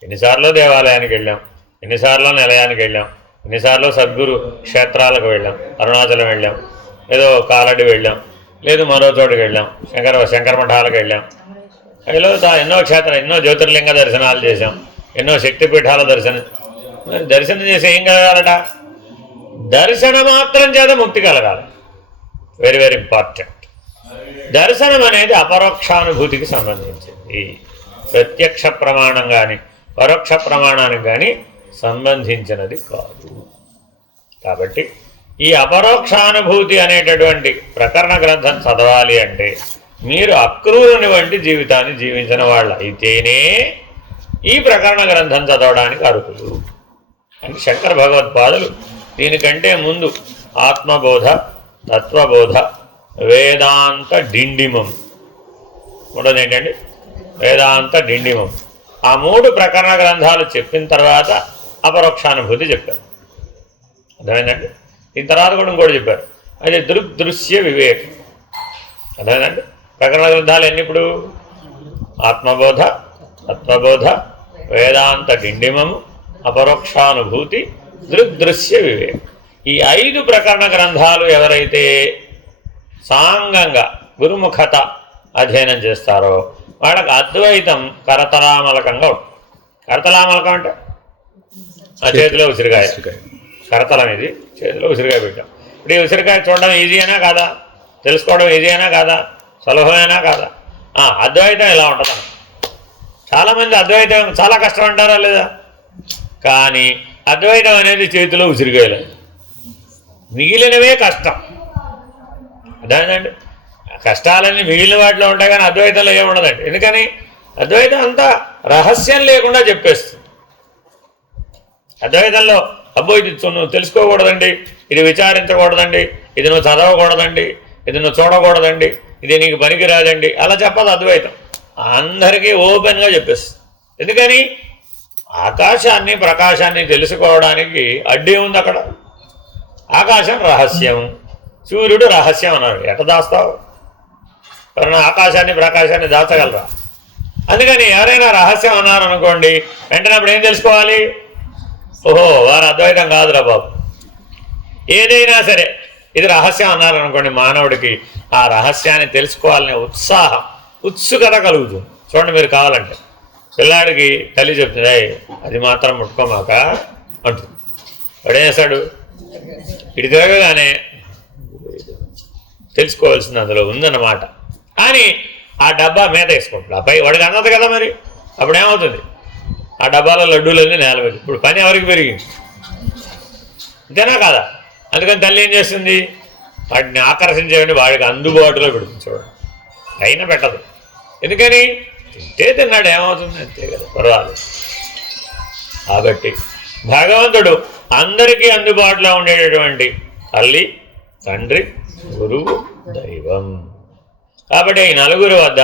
ఎన్నిసార్లు దేవాలయానికి వెళ్ళాం, ఎన్నిసార్లు నిలయానికి వెళ్ళాం, ఎన్నిసార్లు సద్గురు క్షేత్రాలకు వెళ్ళాం, అరుణాచలం వెళ్ళాం, ఏదో కాలడి వెళ్ళాం, లేదు మరో చోటుకి వెళ్ళాం, శంకర మఠాలకు వెళ్ళాం, ఇలా ఎన్నో ఎన్నో జ్యోతిర్లింగ దర్శనాలు చేశాం, ఎన్నో శక్తిపీఠాల దర్శనం చేసి ఏం కలగాలట? దర్శన మాత్రం చేత ముక్తి కలగాలి. Very very important. దర్శనం అనేది అపరోక్షానుభూతికి సంబంధించింది. ప్రత్యక్ష ప్రమాణం కానీ పరోక్ష ప్రమాణానికి కానీ సంబంధించినది కాదు. కాబట్టి ఈ అపరోక్షానుభూతి అనేటటువంటి ప్రకరణ గ్రంథం చదవాలి అంటే మీరు అక్రూరుని వంటి జీవితాన్ని జీవించిన వాళ్ళు అయితేనే ఈ ప్రకరణ గ్రంథం చదవడానికి అర్హులు అని శంకర భగవత్పాదులు దీనికంటే ముందు ఆత్మబోధ, తత్వబోధ, వేదాంత డిండిమం, మూడోది ఏంటండి వేదాంత డిండిమం, ఆ 3 ప్రకరణ గ్రంథాలు చెప్పిన తర్వాత అపరోక్షానుభూతి చెప్పారు. అర్థమైందండి? దీని తర్వాత కూడా ఇంకోటి చెప్పారు, అది దృగ్దృశ్య వివేకం. అర్థమైందండి? ప్రకరణ గ్రంథాలు ఎన్ని ఇప్పుడు? ఆత్మబోధ, తత్వబోధ, వేదాంత డిండిమము, అపరోక్షానుభూతి, దృగ్దృశ్య వివేకం. ఈ 5 ప్రకరణ గ్రంథాలు ఎవరైతే సాంగంగా గురుముఖత అధ్యయనం చేస్తారో వాళ్ళకి అద్వైతం కరతలామలకంగా ఉంటుంది. కరతలామలకం అంటే ఆ చేతిలో ఉసిరికాయ, కరతలం ఇది, చేతిలో ఉసిరికాయ పెట్టాం. ఇప్పుడు ఈ ఉసిరికాయ చూడడం ఈజీ అయినా కాదా? తెలుసుకోవడం ఈజీ అయినా కాదా? సులభమైనా కాదా? అద్వైతం ఇలా ఉంటుంది. చాలామంది అద్వైతం చాలా కష్టం అంటారా లేదా? కానీ అద్వైతం అనేది చేతిలో ఉసిరికాయలు, మిగిలినవే కష్టం. అదేనండి, కష్టాలన్నీ మిగిలిన వాటిలో ఉంటాయి కానీ అద్వైతంలో ఏముండదండి. ఎందుకని? అద్వైతం అంతా రహస్యం లేకుండా చెప్పేస్తుంది. అద్వైతంలో అబ్బో ఇది నువ్వు తెలుసుకోకూడదండి, ఇది విచారించకూడదండి, ఇది నువ్వు చదవకూడదండి, ఇది నువ్వు చూడకూడదండి, ఇది నీకు పనికిరాదండి, అలా చెప్పదు అద్వైతం. అందరికీ ఓపెన్గా చెప్పేస్తుంది. ఎందుకని? ఆకాశాన్ని ప్రకాశాన్ని తెలుసుకోవడానికి అడ్డే ఉంది అక్కడ. ఆకాశం రహస్యం, సూర్యుడు రహస్యం అన్నారు. ఎట దాస్తావు? ఎవరైనా ఆకాశాన్ని ప్రకాశాన్ని దాచగలరా? అందుకని ఎవరైనా రహస్యం అన్నారనుకోండి, వెంటనే అప్పుడు ఏం తెలుసుకోవాలి? ఓహో వారు అద్వైతం కాదురా బాబు. ఏదైనా సరే ఇది రహస్యం అన్నారనుకోండి, మానవుడికి ఆ రహస్యాన్ని తెలుసుకోవాలనే ఉత్సాహం, ఉత్సుకత కలుగుతుంది. చూడండి, మీరు కావాలంటే పిల్లాడికి తల్లి చెప్తుంది, అది మాత్రం ముట్టుకోమాక అంటుంది. వాడేం చేస్తాడు? ఇటు తిరగగానే తెలుసుకోవాల్సింది అందులో ఉందన్నమాట అని ఆ డబ్బా మీద వేసుకుంటాడు. ఆ పై వాడికి అన్నది కదా. మరి అప్పుడేమవుతుంది? ఆ డబ్బాలో లడ్డూలన్నీ నేల మీద. ఇప్పుడు పని ఎవరికి పెరిగింది? అంతేనా కాదా? అందుకని తల్లి ఏం చేస్తుంది? వాటిని ఆకర్షించేవండి వాడికి అందుబాటులో పెడుతుంది. చూడండి, అయినా పెట్టదు. ఎందుకని? తింటే తిన్నాడు, ఏమవుతుంది? అంతే కదా, పర్వాలేదు. కాబట్టి భగవంతుడు అందరికీ అందుబాటులో ఉండేటటువంటి తల్లి, తండ్రి, గురువు, దైవం. కాబట్టి ఈ నలుగురు వద్ద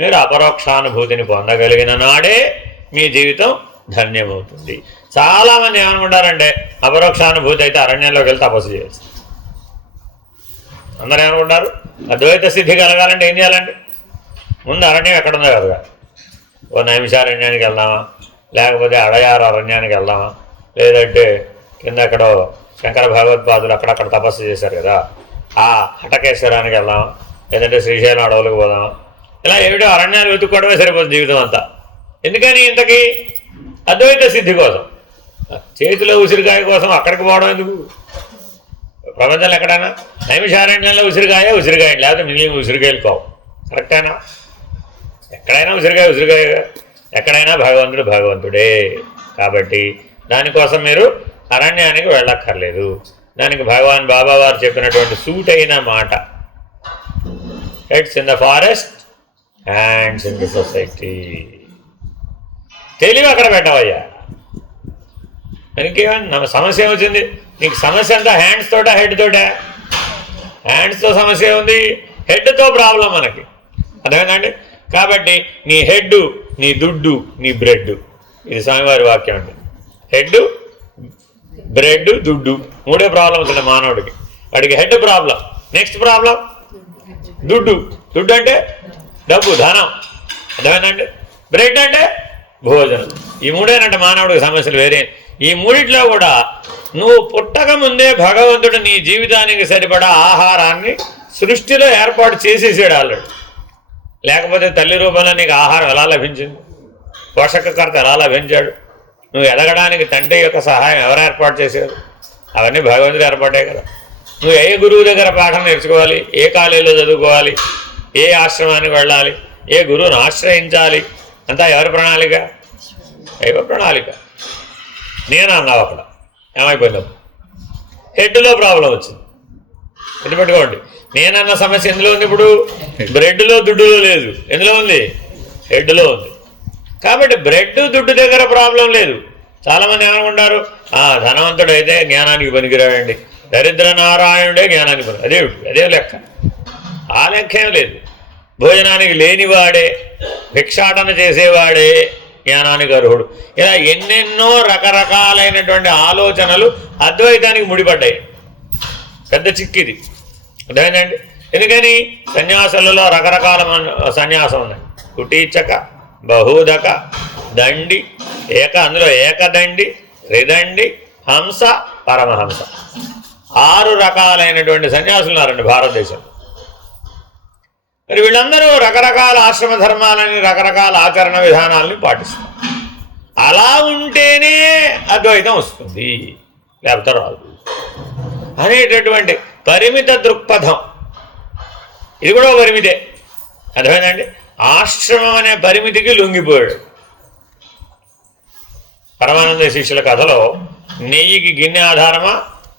మీరు అపరోక్షానుభూతిని పొందగలిగిన నాడే మీ జీవితం ధన్యమవుతుంది. చాలామంది ఏమనుకుంటారంటే అపరోక్షానుభూతి అయితే అరణ్యంలోకి వెళ్ళి తపస్సు చేయొచ్చు. అందరూ ఏమనుకుంటారు? అద్వైత స్థితి కలగాలంటే ఏం చేయాలండి? ముందు అరణ్యం ఎక్కడుందో కదా. ఓ నైమిషారణ్యానికి వెళ్దామా, లేకపోతే అడయారు అరణ్యానికి వెళ్దామా, లేదంటే కింద ఎక్కడో శంకర భగవత్పాదులు అక్కడక్కడ తపస్సు చేశారు కదా, ఆ హటకేశ్వరానికి వెళ్దామా, లేదంటే శ్రీశైలం అడవులకు పోదామా, ఇలా ఏమిటో అరణ్యాలు వెతుక్కోవడమే సరిపోతుంది జీవితం అంతా. ఎందుకని? ఇంతకీ అద్వైత సిద్ధి కోసం. చేతిలో ఉసిరికాయ కోసం అక్కడికి పోవడం ఎందుకు? ప్రపంచంలో ఎక్కడైనా నైమిషారణ్యంలో ఉసిరికాయ లేకపోతే మిగిలిన ఉసిరికాయలు కావు. కరెక్టేనా? ఎక్కడైనా ఉసిరికాయ, ఎక్కడైనా భగవంతుడే. కాబట్టి దానికోసం మీరు అరణ్యానికి వెళ్ళక్కర్లేదు. దానికి భగవాన్ బాబా వారు చెప్పినటువంటి సూటైన మాట, heads in the forest, hands in the society. తెలివి అక్కడ పెట్టవయ్యా. మనకేమన్నా సమస్య ఏమొచ్చింది? నీకు సమస్య అంతా హ్యాండ్స్ తోట హెడ్ తోట? హ్యాండ్స్తో సమస్య ఉంది, హెడ్తో ప్రాబ్లం మనకి. అర్థమైందండి? కాబట్టి నీ హెడ్, నీ దుడ్డు, నీ బ్రెడ్, ఇది స్వామివారి వాక్యం అండి. హెడ్, బ్రెడ్, దుడ్డు, మూడే ప్రాబ్లమ్స్ ఉన్నాయి మానవుడికి. వాడికి హెడ్ ప్రాబ్లం, నెక్స్ట్ ప్రాబ్లం దుడ్డు. దుడ్డు అంటే డబ్బు, ధనం. అర్థమైందండి? బ్రెడ్ అంటే భోజనం. ఈ మూడేనంటే మానవుడికి సమస్యలు. వేరే ఈ మూడిట్లో కూడా నువ్వు పుట్టక ముందే భగవంతుడు నీ జీవితానికి సరిపడా ఆహారాన్ని సృష్టిలో ఏర్పాటు చేసేసాడు ఆల్రెడీ. లేకపోతే తల్లి రూపంలో నీకు ఆహారం ఎలా లభించింది? పోషకకర్త ఎలా లభించాడు? నువ్వు ఎదగడానికి తండ్రి యొక్క సహాయం ఎవరు ఏర్పాటు చేశారు? అవన్నీ భగవంతుడు ఏర్పాటే కదా. నువ్వు ఏ గురువు దగ్గర పాఠం నేర్చుకోవాలి, ఏ కాలేజీలో చదువుకోవాలి, ఏ ఆశ్రమానికి వెళ్ళాలి, ఏ గురువును ఆశ్రయించాలి, అంతా ఎవరి ప్రణాళిక? దైవ ప్రణాళిక. నేను అన్నావు అక్కడ ఏమైపోయింది? హెడ్లో ప్రాబ్లం వచ్చింది. ఎటు పెట్టుకోండి. నేనన్న సమస్య ఎందులో ఉంది? ఇప్పుడు బ్రెడ్లో, దుడ్డులో లేదు. ఎందులో ఉంది? హెడ్లో ఉంది. కాబట్టి బ్రెడ్, దుడ్డు దగ్గర ప్రాబ్లం లేదు. చాలామంది ఏమనుకుంటారు, ధనవంతుడు అయితే జ్ఞానానికి పనికిరాడండి, దరిద్ర నారాయణుడే జ్ఞానానికి పని. అదే లెక్క. ఆ లెక్క ఏం లేదు. భోజనానికి లేనివాడే, భిక్షాటన చేసేవాడే జ్ఞానానికి అర్హుడు. ఇలా ఎన్నెన్నో రకరకాలైనటువంటి ఆలోచనలు అద్వైతానికి ముడిపడ్డాయి. పెద్ద చిక్కిది. అర్థమైందండి? ఎందుకని సన్యాసులలో రకరకాల సన్యాసం ఉన్నాయి. కుటీచక, బహుదక, దండి, అందులో ఏకదండి, త్రిదండి, హంస, పరమహంస. 6 రకాలైనటువంటి సన్యాసులు ఉన్నారండి భారతదేశంలో. మరి వీళ్ళందరూ రకరకాల ఆశ్రమ ధర్మాలని, రకరకాల ఆచరణ విధానాలని పాటిస్తారు. అలా ఉంటేనే అద్వైతం వస్తుంది, లేకపోతే రాదు అనేటటువంటి పరిమిత దృక్పథం. ఇది కూడా పరిమితే. అర్థమైందండి? ఆశ్రమం అనే పరిమితికి లొంగిపోయాడు. పరమానంద శిష్యుల కథలో నెయ్యికి గిన్నె ఆధారమా,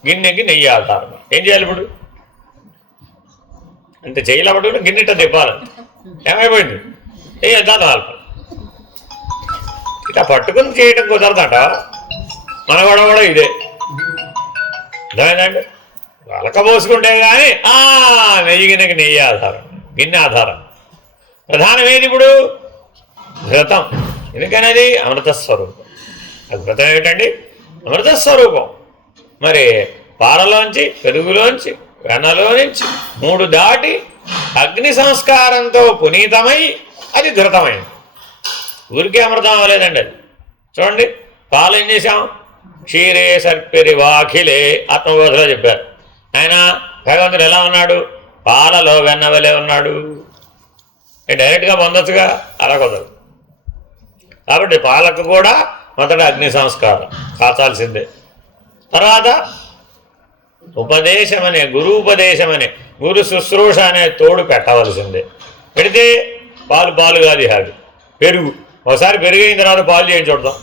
గిన్నెకి నెయ్యి ఆధారమా? ఏం చేయాలి ఇప్పుడు? అంటే చేయలా పట్టుకుని గిన్నెట తిప్పాలి. ఏమైపోయింది? ఎంత నాలుగు ఇట్లా పట్టుకుని చేయటం కుదరదట. మన కూడా ఇదే. అర్థమైందండి? వలకపోసుకుంటే కానీ నెయ్యి గిన్నెకి నెయ్యి ఆధారం, గిన్నె ఆధారం. ప్రధానమేది ఇప్పుడు? ఘృతం. ఎందుకని అది అమృతస్వరూపం. ఆ ఘృతం ఏమిటండి? అమృతస్వరూపం. మరి పాలలోంచి, పెరుగులోంచి, వెన్నలో నుంచి 3 దాటి అగ్ని సంస్కారంతో పునీతమై అది ఘృతమైంది. ఊరికే అమృతం అవ్వలేదండి అది. చూడండి, పాలు ఏం చేశాం? క్షీరే సర్పిరి వాఖిలే ఆత్మబోధలో చెప్పారు. ఆయన భగవంతుడు ఎలా ఉన్నాడు? పాలలో వెన్నవలే ఉన్నాడు. డైరెక్ట్గా పొందొచ్చుగా, అలా కుదరదు. కాబట్టి పాలకు కూడా మొదట అగ్ని సంస్కారం కాచాల్సిందే. తర్వాత ఉపదేశమనే, గురు ఉపదేశమనే, గురు శుశ్రూష అనే తోడు పెట్టవలసిందే. పెడితే పాలు కాదు, అది పెరుగు. ఒకసారి పెరుగైన తర్వాత పాలు చేయించి చూడదాం.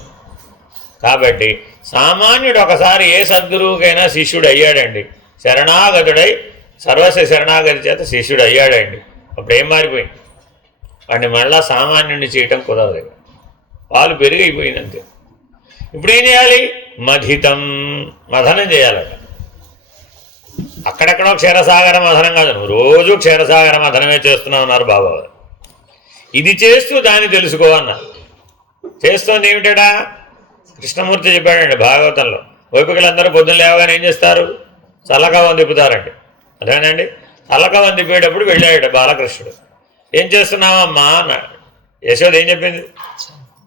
కాబట్టి సామాన్యుడు ఒకసారి ఏ సద్గురువుకైనా శిష్యుడు అయ్యాడండి, శరణాగతుడై సర్వస్వ శరణాగతి చేత శిష్యుడు అయ్యాడండి. అప్పుడు ఏం మారిపోయింది? వాడిని మళ్ళా సామాన్యుడిని చేయటం కుదరదు. పాలు పెరిగైపోయింది అంతే. ఇప్పుడు ఏం చేయాలి? మథితం, మథనం చేయాలట. అక్కడెక్కడో క్షీరసాగర మథనం కాదు, నువ్వు రోజు క్షీరసాగర మథనమే చేస్తున్నావు అన్నారు బాబావారు. ఇది చేస్తూ దాన్ని తెలుసుకో అన్నారు. చేస్తోంది ఏమిటా? కృష్ణమూర్తి చెప్పాడండి భాగవతంలో. వైపుకులందరూ పొద్దున్న లేవగానే ఏం చేస్తారు? చల్లకవ్వం తిప్పుతారండి. అదేనండి, చల్లకవ్వం తిప్పేటప్పుడు వెళ్ళాడు బాలకృష్ణుడు. ఏం చేస్తున్నావమ్మా అన్నాడు. యశోద ఏం చెప్పింది?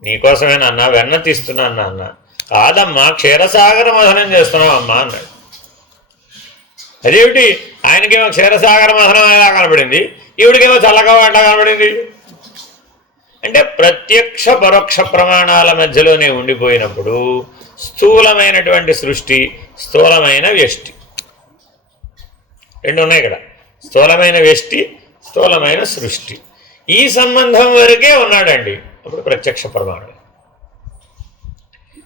నీకోసమేనన్నా వెన్న తీస్తున్నాను అన్న. కాదమ్మా, క్షీరసాగర మథనం చేస్తున్నావమ్మా అన్నాడు. అదేమిటి? ఆయనకేమో క్షీరసాగర మథనం ఎలా కనబడింది, ఈవిడికేమో చల్లకవ్వం ఎట్లా కనబడింది? అంటే ప్రత్యక్ష పరోక్ష ప్రమాణాల మధ్యలోనే ఉండిపోయినప్పుడు స్థూలమైనటువంటి సృష్టి, స్థూలమైన వ్యష్టి రెండు ఉన్నాయి ఇక్కడ. స్థూలమైన వ్యష్టి, స్థూలమైన సృష్టి, ఈ సంబంధం వరకే ఉన్నాడండి. అప్పుడు ప్రత్యక్ష ప్రమాణం.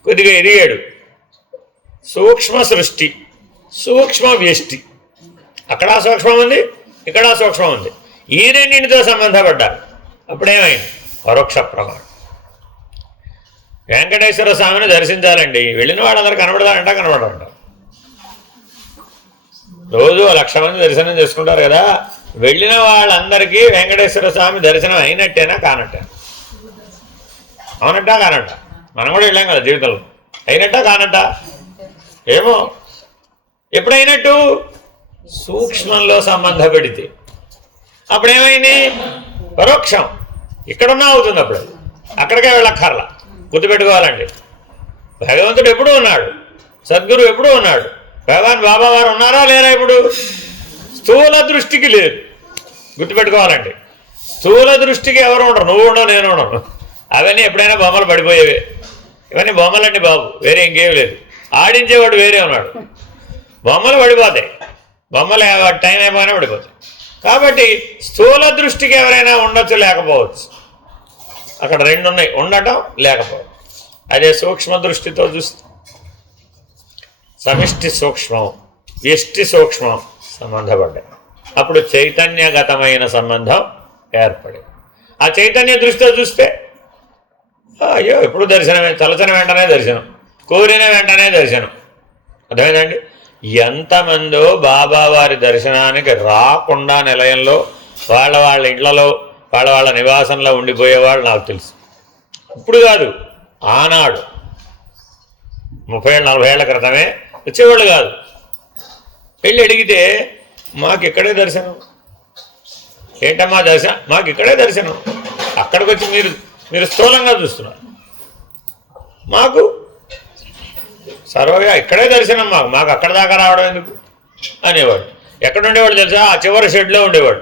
కొద్దిగా ఎదిగాడు. సూక్ష్మ సృష్టి, సూక్ష్మ వ్యష్టి. అక్కడ సూక్ష్మం ఉంది, ఇక్కడ సూక్ష్మం ఉంది. ఈ రెండింటితో సంబంధపడ్డారు. అప్పుడేమైంది? పరోక్ష ప్రమాణం. వెంకటేశ్వర స్వామిని దర్శించాలండి, వెళ్ళిన వాళ్ళందరూ కనబడతారంట, కనబడరంట. రోజు 1,00,000 మంది దర్శనం చేసుకుంటారు కదా, వెళ్ళిన వాళ్ళందరికీ వెంకటేశ్వర స్వామి దర్శనం అయినట్టేనా కానట్టేనా? అవునట్టా కానట్ట? మనం కూడా వెళ్ళాం కదా జీవితంలో. అయినట్టా కానట్టా? ఏమో. ఎప్పుడైనట్టు? సూక్ష్మంలో సంబంధపడితే. అప్పుడేమైంది? పరోక్షం. ఇక్కడున్నా అవుతుంది. అప్పుడు అక్కడికే వెళ్ళక్కర్లా. గుర్తుపెట్టుకోవాలండి. భగవంతుడు ఎప్పుడూ ఉన్నాడు, సద్గురు ఎప్పుడూ ఉన్నాడు. భగవాన్ బాబావారు ఉన్నారా లేరా? ఇప్పుడు స్థూల దృష్టికి లేదు. గుర్తుపెట్టుకోవాలండి. స్థూల దృష్టికి ఎవరు ఉండరు, నువ్వు ఉండవు, నేను ఉండను. అవన్నీ ఎప్పుడైనా బొమ్మలు పడిపోయేవే. ఇవన్నీ బొమ్మలండి బాబు, వేరే ఇంకేం లేదు. ఆడించేవాడు వేరే ఉన్నాడు. బొమ్మలు పడిపోతాయి, బొమ్మలు టైం అయిపోయినా పడిపోతాయి. కాబట్టి స్థూల దృష్టికి ఎవరైనా ఉండొచ్చు, లేకపోవచ్చు. అక్కడ రెండు ఉన్నాయి, ఉండటం లేకపోవడం. అదే సూక్ష్మ దృష్టితో చూస్తే సమిష్టి సూక్ష్మం, వ్యష్టి సూక్ష్మం సంబంధపడ్డాయి. అప్పుడు చైతన్యగతమైన సంబంధం ఏర్పడింది. ఆ చైతన్య దృష్టితో చూస్తే అయ్యో ఎప్పుడు దర్శనమే, తలచిన వెంటనే దర్శనం, కోరిన వెంటనే దర్శనం. అర్థమైందండి? ఎంతమందో బాబావారి దర్శనానికి రాకుండా నిలయంలో వాళ్ళ ఇండ్లలో వాళ్ళ నివాసంలో ఉండిపోయేవాళ్ళు నాకు తెలుసు. ఇప్పుడు కాదు, ఆనాడు 30-40 ఏళ్ల క్రితమే వచ్చేవాళ్ళు కాదు. వెళ్ళి అడిగితే మాకు ఇక్కడే దర్శనం. ఏంటమ్మా దర్శనం? మాకు ఇక్కడే దర్శనం. అక్కడికి వచ్చి మీరు స్థూలంగా చూస్తున్నారు, మాకు సర్వగా ఇక్కడే దర్శనం. మాకు అక్కడ దాకా రావడం ఎందుకు అనేవాడు. ఎక్కడ ఉండేవాడు తెలుసా? ఆ చివరి షెడ్లో ఉండేవాడు.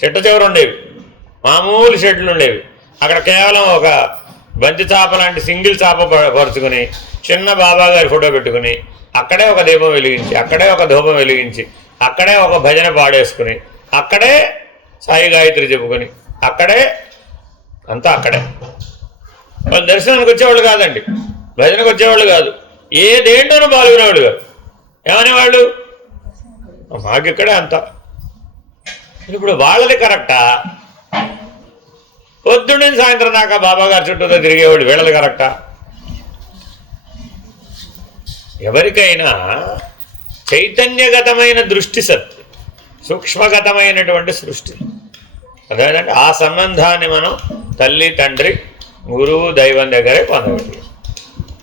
చెట్టు చివర ఉండేవి, మామూలు షెడ్లు ఉండేవి. అక్కడ కేవలం ఒక బంతి చాప లాంటి సింగిల్ చాప పరుచుకుని చిన్న బాబాగారి ఫోటో పెట్టుకుని అక్కడే ఒక దీపం వెలిగించి, అక్కడే ఒక ధూపం వెలిగించి, అక్కడే ఒక భజన పాడేసుకుని, అక్కడే సాయి గాయత్రి చెప్పుకొని, అక్కడే అంతా అక్కడే. వాళ్ళు దర్శనానికి వచ్చేవాళ్ళు కాదండి, భజనకు వచ్చేవాళ్ళు కాదు, దేంట్లోనూ పాల్గొనేవాళ్ళు కాదు. ఏమనేవాళ్ళు? మాకిక్కడే అంతా. ఇప్పుడు వాళ్ళది కరెక్టా? పొద్దున్నే సాయంత్రం దాకా బాబాగారి చుట్టూతో తిరిగేవాళ్ళు వీళ్ళది కరెక్టా? ఎవరికైనా చైతన్యగతమైన దృష్టి సత్, సూక్ష్మగతమైనటువంటి సృష్టి. అదేంటంటే ఆ సంబంధాన్ని మనం తల్లి, తండ్రి, గురువు, దైవం దగ్గరే పొందగలిగాం.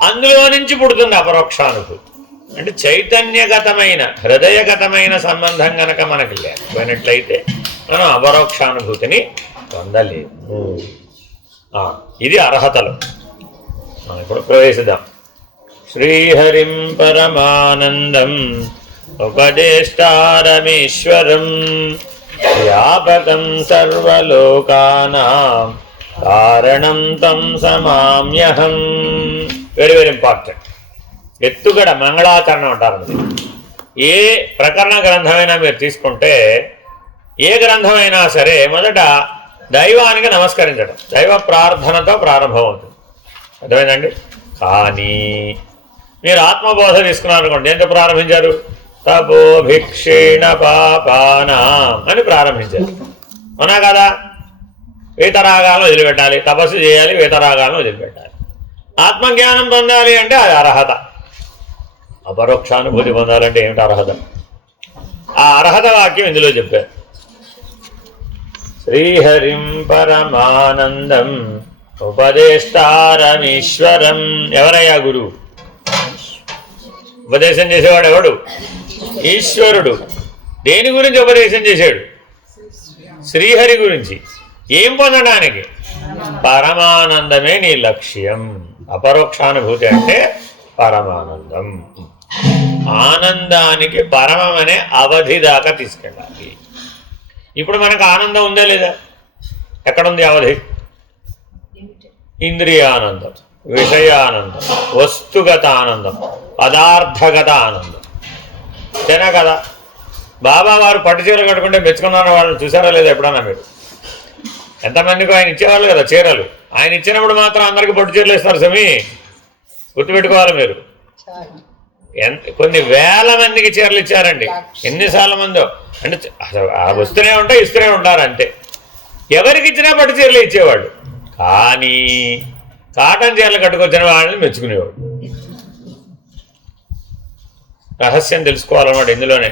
అందులో నుంచి పుడుతుంది అపరోక్షానుభూతి. అంటే చైతన్యగతమైన, హృదయగతమైన సంబంధం కనుక మనకి లేకపోయినట్లయితే మనం అపరోక్షానుభూతిని పొందలేము. ఇది అర్హతలు. మనం ఇప్పుడు ప్రవేశిద్దాం. శ్రీహరిం పరమానందం ఉపదేష్టారమీశ్వరం వ్యాపకం సర్వలోకానాం కారణం తం సమామ్యహం. Very very important. ఎత్తుగడ మంగళాచరణం అంటారు. ఏ ప్రకరణ గ్రంథమైనా మీరు తీసుకుంటే, ఏ గ్రంథమైనా సరే మొదట దైవానికి నమస్కరించడం, దైవ ప్రార్థనతో ప్రారంభమవుతుంది. అర్థమైందండి? కానీ మీరు ఆత్మబోధ తీసుకున్నారనుకోండి, ఎంత ప్రారంభించారు? తపోభిక్షీణ పాపానాం అని ప్రారంభించారు. అవునా కదా? వీతరాగాలను వదిలిపెట్టాలి, తపస్సు చేయాలి, వీతరాగాలను వదిలిపెట్టాలి. ఆత్మజ్ఞానం పొందాలి అంటే అది అర్హత. అపరోక్షానుభూతి పొందాలంటే ఏమిటి అర్హత? ఆ అర్హత వాక్యం ఇందులో చెప్పారు. శ్రీహరిం పరమానందం ఉపదేష్టారమీశ్వరం. ఎవరయ్యా గురువు? ఉపదేశం చేసేవాడు ఎవడు? ఈశ్వరుడు. దేని గురించి ఉపదేశం చేశాడు? శ్రీహరి గురించి. ఏం పొందడానికి? పరమానందమే నీ లక్ష్యం. అపరోక్షానుభూతి అంటే పరమానందం. ఆనందానికి పరమమనే అవధి దాకా తీసుకెళ్ళాలి. ఇప్పుడు మనకు ఆనందం ఉందా లేదా? ఎక్కడుంది అవధి? ఇంద్రియానందం, విషయానందం, వస్తుగత ఆనందం, పదార్థగత ఆనందం. అంతేనా కదా? బాబా వారు పట్టు చీరలు కట్టుకుంటే మెచ్చుకున్న వాళ్ళని చూసారా లేదా ఎప్పుడన్నా మీరు? ఎంతమందికి ఆయన ఇచ్చేవాళ్ళు కదా చీరలు. ఆయన ఇచ్చినప్పుడు మాత్రం అందరికీ పట్టు చీరలు ఇస్తారు సమీ. గుర్తుపెట్టుకోవాలి మీరు. కొన్ని వేల మందికి చీరలు ఇచ్చారండి. ఎన్నిసార్లు మందో అంటే వస్తూనే ఉంటాయి, ఇస్తూనే ఉంటారు అంతే. ఎవరికి ఇచ్చినా పట్టు చీరలు ఇచ్చేవాళ్ళు, కానీ కాటన్ చీరలు కట్టుకొచ్చిన వాళ్ళని మెచ్చుకునేవాడు. రహస్యం తెలుసుకోవాలన్నమాట ఇందులోనే.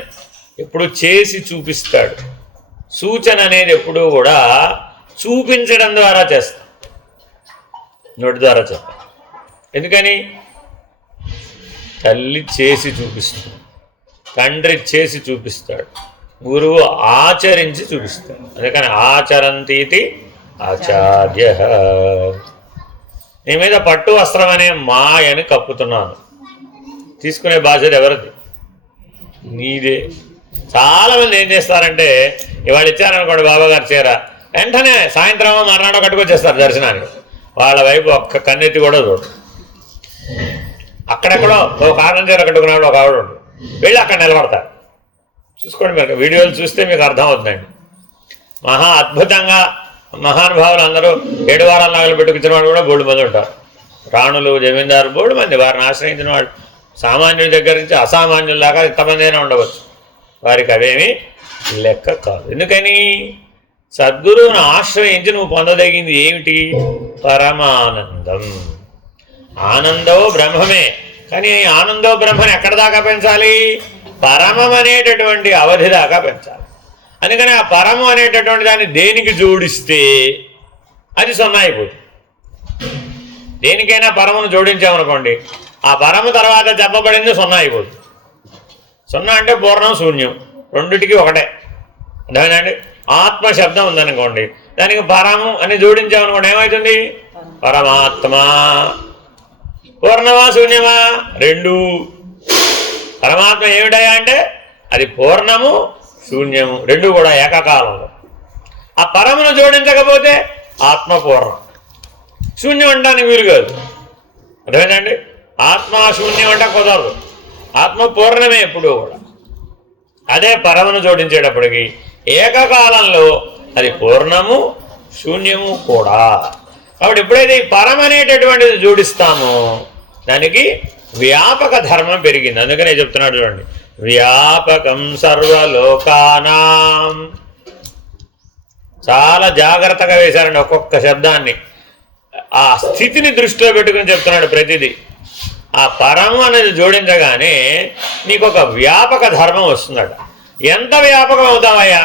ఎప్పుడు చేసి చూపిస్తాడు. సూచన అనేది ఎప్పుడూ కూడా చూపించడం ద్వారా చేస్తాం, నోటి ద్వారా చెప్తాం. ఎందుకని? తల్లి చేసి చూపిస్తుంది, తండ్రి చేసి చూపిస్తాడు, గురువు ఆచరించి చూపిస్తాడు. అందుకని ఆచరంతీతి ఆచార్య. నీ మీద పట్టు వస్త్రం అనే మాయని కప్పుతున్నాను. తీసుకునే బాధ్యత ఎవరిది? నీదే. చాలామంది ఏం చేస్తారంటే, ఇవాళ ఇచ్చారనుకోండి బాబాగారు చీర, వెంటనే సాయంత్రం మర్నాడు కట్టుకొచ్చేస్తారు దర్శనానికి. వాళ్ళ వైపు ఒక్క కన్నెత్తి కూడా చూడు. అక్కడెక్కడో ఒక కాటన్ చీర కట్టుకున్నాడు ఒక ఆవిడ ఉంటుంది, వెళ్ళి అక్కడ నిలబడతారు. చూసుకోండి, మీరు వీడియోలు చూస్తే మీకు అర్థమవుతుందండి. మహా అద్భుతంగా మహానుభావులు అందరూ 7 వారాల నగలు పెట్టుకొచ్చిన వాళ్ళు కూడా బోల్డు మంది ఉంటారు. రాణులు, జమీందారు బోల్డు మంది. వారిని ఆశ్రయించిన వాళ్ళు సామాన్యుల దగ్గర నుంచి అసామాన్యుల దాకా ఇంతమంది అయినా ఉండవచ్చు. వారికి అవేమీ లెక్క కాదు. ఎందుకని? సద్గురువును ఆశ్రయించి నువ్వు పొందదగింది ఏమిటి? పరమానందం. ఆనందో బ్రహ్మమే. కానీ ఆనందో బ్రహ్మని ఎక్కడ దాకా పెంచాలి? పరమం అనేటటువంటి అవధి దాకా పెంచాలి. అందుకని ఆ పరమం అనేటటువంటి దాన్ని దేనికి జోడిస్తే అది 0 అయిపోతుంది. దేనికైనా పరమును జోడించామనుకోండి, ఆ పరము తర్వాత చెప్పబడింది 0 అయిపోతుంది. 0 అంటే పూర్ణం, శూన్యం, రెండిటికి ఒకటే. అర్థమైందండి? ఆత్మ శబ్దం ఉందనుకోండి, దానికి పరము అని జోడించామనుకోండి, ఏమవుతుంది? పరమాత్మ. పూర్ణమా శూన్యమా? 2. పరమాత్మ ఏమిటయా అంటే అది పూర్ణము, శూన్యము, 2 కూడా ఏకకాలంలో. ఆ పరమును జోడించకపోతే ఆత్మ పూర్ణం, శూన్యం అంటానికి వీలు కాదు. అర్థమైందండి? ఆత్మ శూన్యం అంటే కుదరదు. ఆత్మ పూర్ణమే ఎప్పుడూ కూడా. అదే పరమును జోడించేటప్పటికి ఏకకాలంలో అది పూర్ణము, శూన్యము కూడా. కాబట్టి ఎప్పుడైతే ఈ పరం అనేటటువంటిది జోడిస్తామో దానికి వ్యాపక ధర్మం పెరిగింది. అందుకనే చెప్తున్నాడు చూడండి, వ్యాపకం సర్వలోకానాం. చాలా జాగ్రత్తగా వేశారండి ఒక్కొక్క శబ్దాన్ని. ఆ స్థితిని దృష్టిలో పెట్టుకుని చెప్తున్నాడు ప్రతిదీ. ఆ పరము అనేది జోడించగానే నీకు ఒక వ్యాపక ధర్మం వస్తుందట. ఎంత వ్యాపకం అవుతావయ్యా?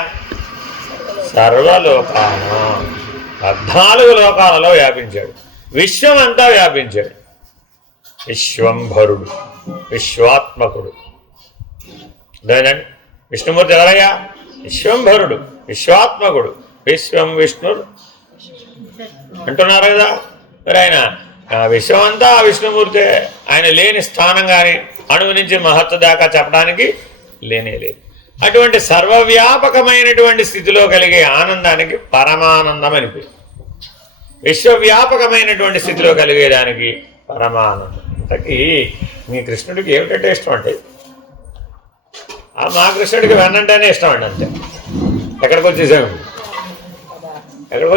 సర్వలోకానం. 14 లోకాలలో వ్యాపించాడు. విశ్వం అంతా వ్యాపించాడు. విశ్వంభరుడు, విశ్వాత్మకుడు. అదేనండి, విష్ణుమూర్తి ఎవరయ్యా? విశ్వంభరుడు, విశ్వాత్మకుడు. విశ్వం విష్ణుడు అంటున్నారు కదా. మరి ఆయన విశ్వం అంతా విష్ణుమూర్తే. ఆయన లేని స్థానం కానీ అణువు నుంచి మహత్తు దాకా చెప్పడానికి లేనే లేదు. అటువంటి సర్వవ్యాపకమైనటువంటి స్థితిలో కలిగే ఆనందానికి పరమానందం అని పేరు. విశ్వవ్యాపకమైనటువంటి స్థితిలో కలిగేదానికి పరమానందం. అంతకీ మీ కృష్ణుడికి ఏమిటంటే ఇష్టం అంటే, మా కృష్ణుడికి వెన్నంటేనే ఇష్టం అండి. అంతే. ఎక్కడికి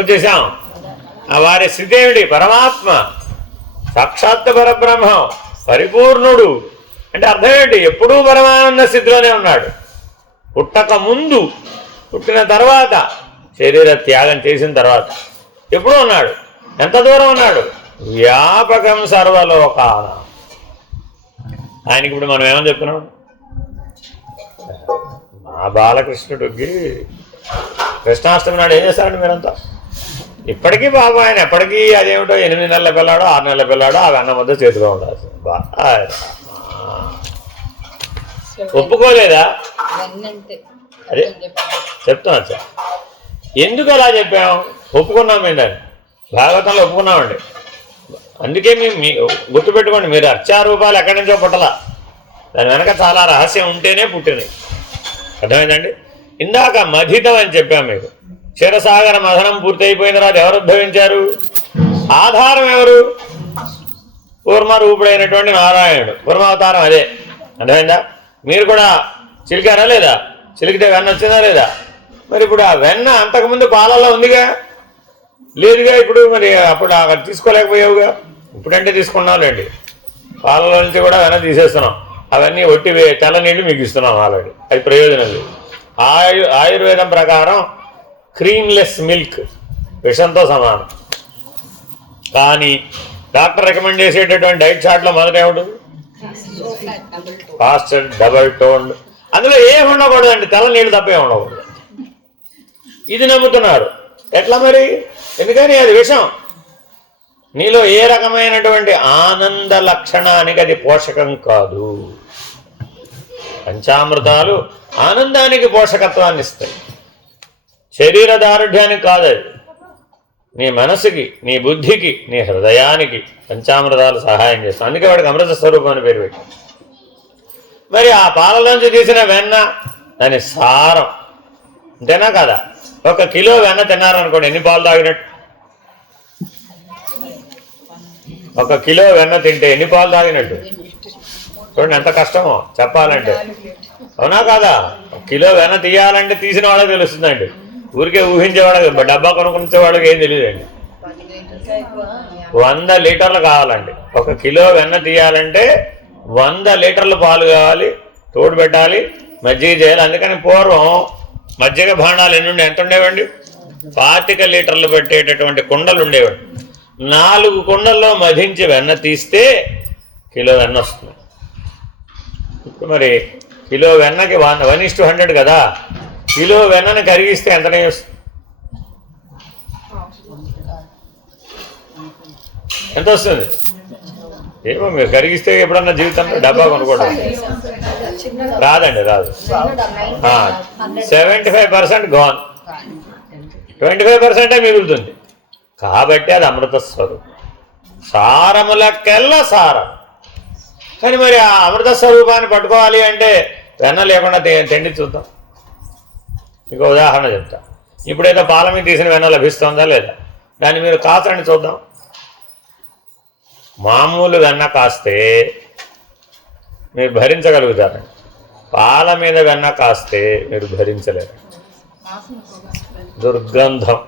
వచ్చేసాం? వారి స్థితి ఏమిటి? పరమాత్మ, సాక్షాత్ పరబ్రహ్మం, పరిపూర్ణుడు. అంటే అర్థం ఏంటి? ఎప్పుడూ పరమానంద స్థితిలోనే ఉన్నాడు. పుట్టక ముందు, పుట్టిన తర్వాత, శరీర త్యాగం చేసిన తర్వాత ఎప్పుడూ ఉన్నాడు. ఎంత దూరం ఉన్నాడు? వ్యాపకం సర్వలోకాన. ఆయనకి ఇప్పుడు మనం ఏమని చెప్తున్నాం? మా బాలకృష్ణుడికి కృష్ణాష్టమి నాడు ఏం చేస్తారండి మీరంతా? ఇప్పటికీ బాబు ఆయన ఎప్పటికీ అదేమిటో 8 నెలల పిల్లాడో 6 నెలల పిల్లాడో ఆ వెన్న ముద్ద చేతిలో ఉండాల్సింది. ఒప్పుకోలేదా? అదే చెప్తున్నా సార్. ఎందుకు అలా చెప్పాం? ఒప్పుకున్నాం ఏంటని భాగవతంలో ఒప్పుకున్నామండి. అందుకే మీ గుర్తుపెట్టుకోండి, మీరు అర్చారూపాలు ఎక్కడి నుంచో పుట్టలా. దాని వెనక చాలా రహస్యం ఉంటేనే పుట్టింది. అర్థమైందండి? ఇందాక మధితం అని చెప్పాం మీకు. క్షీరసాగర మథనం పూర్తయిపోయిన తర్వాత ఎవరు ఉద్భవించారు? ఆధారం ఎవరు? కూర్మరూపుడైనటువంటి నారాయణుడు. కూర్మావతారం అదే. అర్థమైందా? మీరు కూడా చిలికారా లేదా? చిలికితే వెన్న వచ్చిందా లేదా? మరి ఇప్పుడు ఆ వెన్న అంతకుముందు పాలల్లో ఉందిగా, లేదుగా ఇప్పుడు. మరి అప్పుడు అక్కడ తీసుకోలేకపోయావుగా. ఇప్పుడంటే తీసుకున్నావులేండి. పాలలో నుంచి కూడా వెన్న తీసేస్తున్నాం, అవన్నీ ఒట్టి తెల్ల నీళ్ళు మీకు ఇస్తున్నాం ఆల్రెడీ, అది ప్రయోజనం లేదు. ఆయుర్వేదం ప్రకారం క్రీమ్లెస్ మిల్క్ విషంతో సమానం. కానీ డాక్టర్ రికమెండ్ చేసేటటువంటి డైట్ చార్ట్లో మొదట ఏముంటుంది? ఫాస్టెడ్, డబల్ టోన్డ్, అందులో ఏమి ఉండకూడదండి, తెల్ల నీళ్ళు తప్పే ఉండకూడదు. ఇది నమ్ముతున్నారు. ఎట్లా మరి? ఎందుకని అది విషం. నీలో ఏ రకమైనటువంటి ఆనంద లక్షణానికి అది పోషకం కాదు. పంచామృతాలు ఆనందానికి పోషకత్వాన్ని ఇస్తాయి, శరీర దారుఢ్యానికి కాదు. అది నీ మనసుకి, నీ బుద్ధికి, నీ హృదయానికి పంచామృతాలు సహాయం చేస్తాయి. అందుకే వాడికి అమృత స్వరూపం అని పేరు పెట్టి. మరి ఆ పాలలోంచి తీసిన వెన్న దాని సారం అంతేనా కదా? 1 కిలో వెన్న తిన్నారనుకోండి, ఎన్ని పాలు తాగినట్టు? 1 కిలో వెన్న తింటే ఎన్ని పాలు తాగినట్టు? చూడండి ఎంత కష్టమో చెప్పాలంటే, అవునా కాదా? 1 కిలో వెన్న తీయాలంటే తీసిన వాళ్ళకి తెలుస్తుందండి, ఊరికే ఊహించేవాళ్ళకి, డబ్బా కొనుక్కుంచేవాళ్ళకి ఏం తెలియదండి. 100 లీటర్లు కావాలండి. 1 కిలో వెన్న తీయాలంటే 100 లీటర్ల పాలు కావాలి, తోడు పెట్టాలి, మజ్జిగ చేయాలి. అందుకని పూర్వం మజ్జిగ భాండాలు ఎన్ని ఉండే, ఎంత ఉండేవండి? 25 లీటర్లు పెట్టేటటువంటి కుండలు ఉండేవండి. 4 కుండల్లో మధించి వెన్న తీస్తే కిలో వెన్న వస్తుంది. ఇప్పుడు మరి కిలో వెన్నకి 1:100 కదా, కిలో వెన్నని కరిగిస్తే ఎంతనే వస్తుంది? ఎంత వస్తుంది? ఏమో మీరు కరిగిస్తే ఎప్పుడన్నా జీవితంలో డబ్బా కొనుక్కోవడం రాదండి, రాదు. 75% గోన్, 25% మిగులుతుంది. కాబట్టి అది అమృత స్వరూపం, సారములకెల్లా సారం. కానీ మరి ఆ అమృత స్వరూపాన్ని పట్టుకోవాలి అంటే వెన్న లేకుండా తిండి చూద్దాం. మీకు ఉదాహరణ చెప్తా. ఇప్పుడైతే పాల మీద తీసిన వెన్న లభిస్తుందా లేదా? దాన్ని మీరు కాచండి చూద్దాం. మామూలు వెన్న కాస్తే మీరు భరించగలుగుతారండి, పాల మీద వెన్న కాస్తే మీరు భరించలేరు, దుర్గంధం.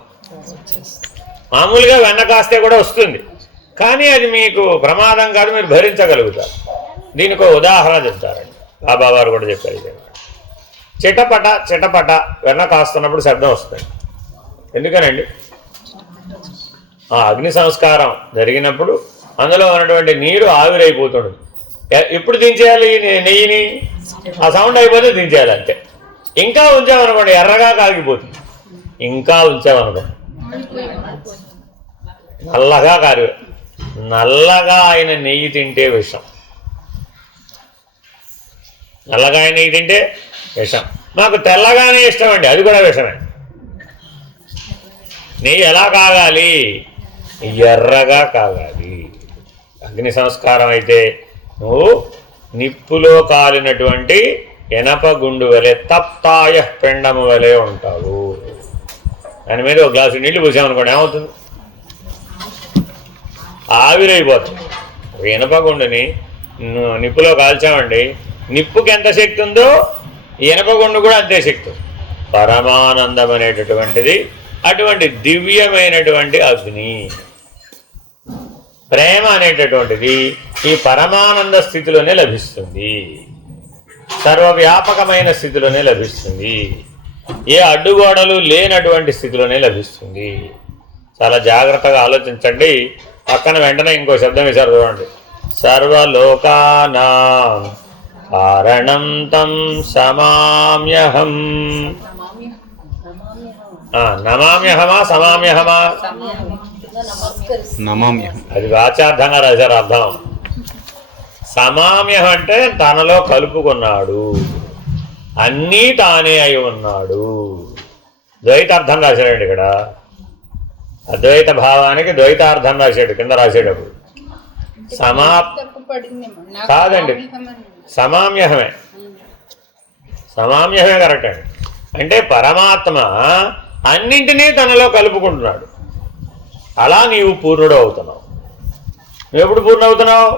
మామూలుగా వెన్న కాస్తే కూడా వస్తుంది, కానీ అది మీకు ప్రమాదం కాదు, మీరు భరించగలుగుతారు. దీనికి ఒక ఉదాహరణ చెప్తారండి, బాబావారు కూడా చెప్పారు. ఇదే చిటపట చిటపట వెన్న కాస్తున్నప్పుడు శబ్దం వస్తుంది. ఎందుకనండి? అగ్ని సంస్కారం జరిగినప్పుడు అందులో ఉన్నటువంటి నీరు ఆవిరైపోతుంది. ఎప్పుడు దించేయాలి నెయ్యిని? ఆ సౌండ్ అయిపోతే దించేయాలి అంతే. ఇంకా ఉంచామనుకోండి ఎర్రగా కాగిపోతుంది. ఇంకా ఉంచామనుకోండి నల్లగా కారు. నల్లగా ఆయన నెయ్యి తింటే విషం, నల్లగా ఆయన నెయ్యి తింటే విషం. మాకు తెల్లగానే ఇష్టం అండి, అది కూడా విషమే. నెయ్యి ఎలా కాగాలి? ఎర్రగా కాగాలి. అగ్ని సంస్కారం అయితే నువ్వు నిప్పులో కాలినటువంటి ఎనప గుండు వలె, తప్తాయ పిండము వలె ఉంటావు. దాని మీద ఒక గ్లాసు నీళ్లు పోసామనుకోండి ఏమవుతుంది? ఆవిరైపోతుంది. ఎనప గుండుని నిప్పులో కాల్చామండి, నిప్పుకి ఎంత శక్తి ఉందో ఎనప గుండు కూడా అంతే శక్తి. పరమానందం అనేటటువంటిది అటువంటి దివ్యమైనటువంటి అగ్ని. ప్రేమ అనేటటువంటిది ఈ పరమానంద స్థితిలోనే లభిస్తుంది, సర్వవ్యాపకమైన స్థితిలోనే లభిస్తుంది, ఏ అడ్డుగోడలు లేనటువంటి స్థితిలోనే లభిస్తుంది. చాలా జాగ్రత్తగా ఆలోచించండి. పక్కన వెంటనే ఇంకో శబ్దం వేశారు చూడండి, సర్వలోకానాం కారణం తం సమామ్యహం. నమామ్యహమా సమామ్యహమా? నమామ్యహం. అది వాచార్థంగా రాశారు అర్థం. సమామ్యహం అంటే తనలో కలుపుకున్నాడు, అన్నీ తానే అయి ఉన్నాడు. ద్వైతార్థం రాశాడండి ఇక్కడ. అద్వైత భావానికి ద్వైతార్థం రాశాడు కింద రాసేటప్పుడు. కాదండి, సమామ్యహమే, సమామ్యహమే కరెక్ట్ అండి. అంటే పరమాత్మ అన్నింటినీ తనలో కలుపుకుంటున్నాడు. అలా నీవు పూర్ణుడు అవుతున్నావు. నువ్వు ఎప్పుడు పూర్ణ అవుతున్నావు?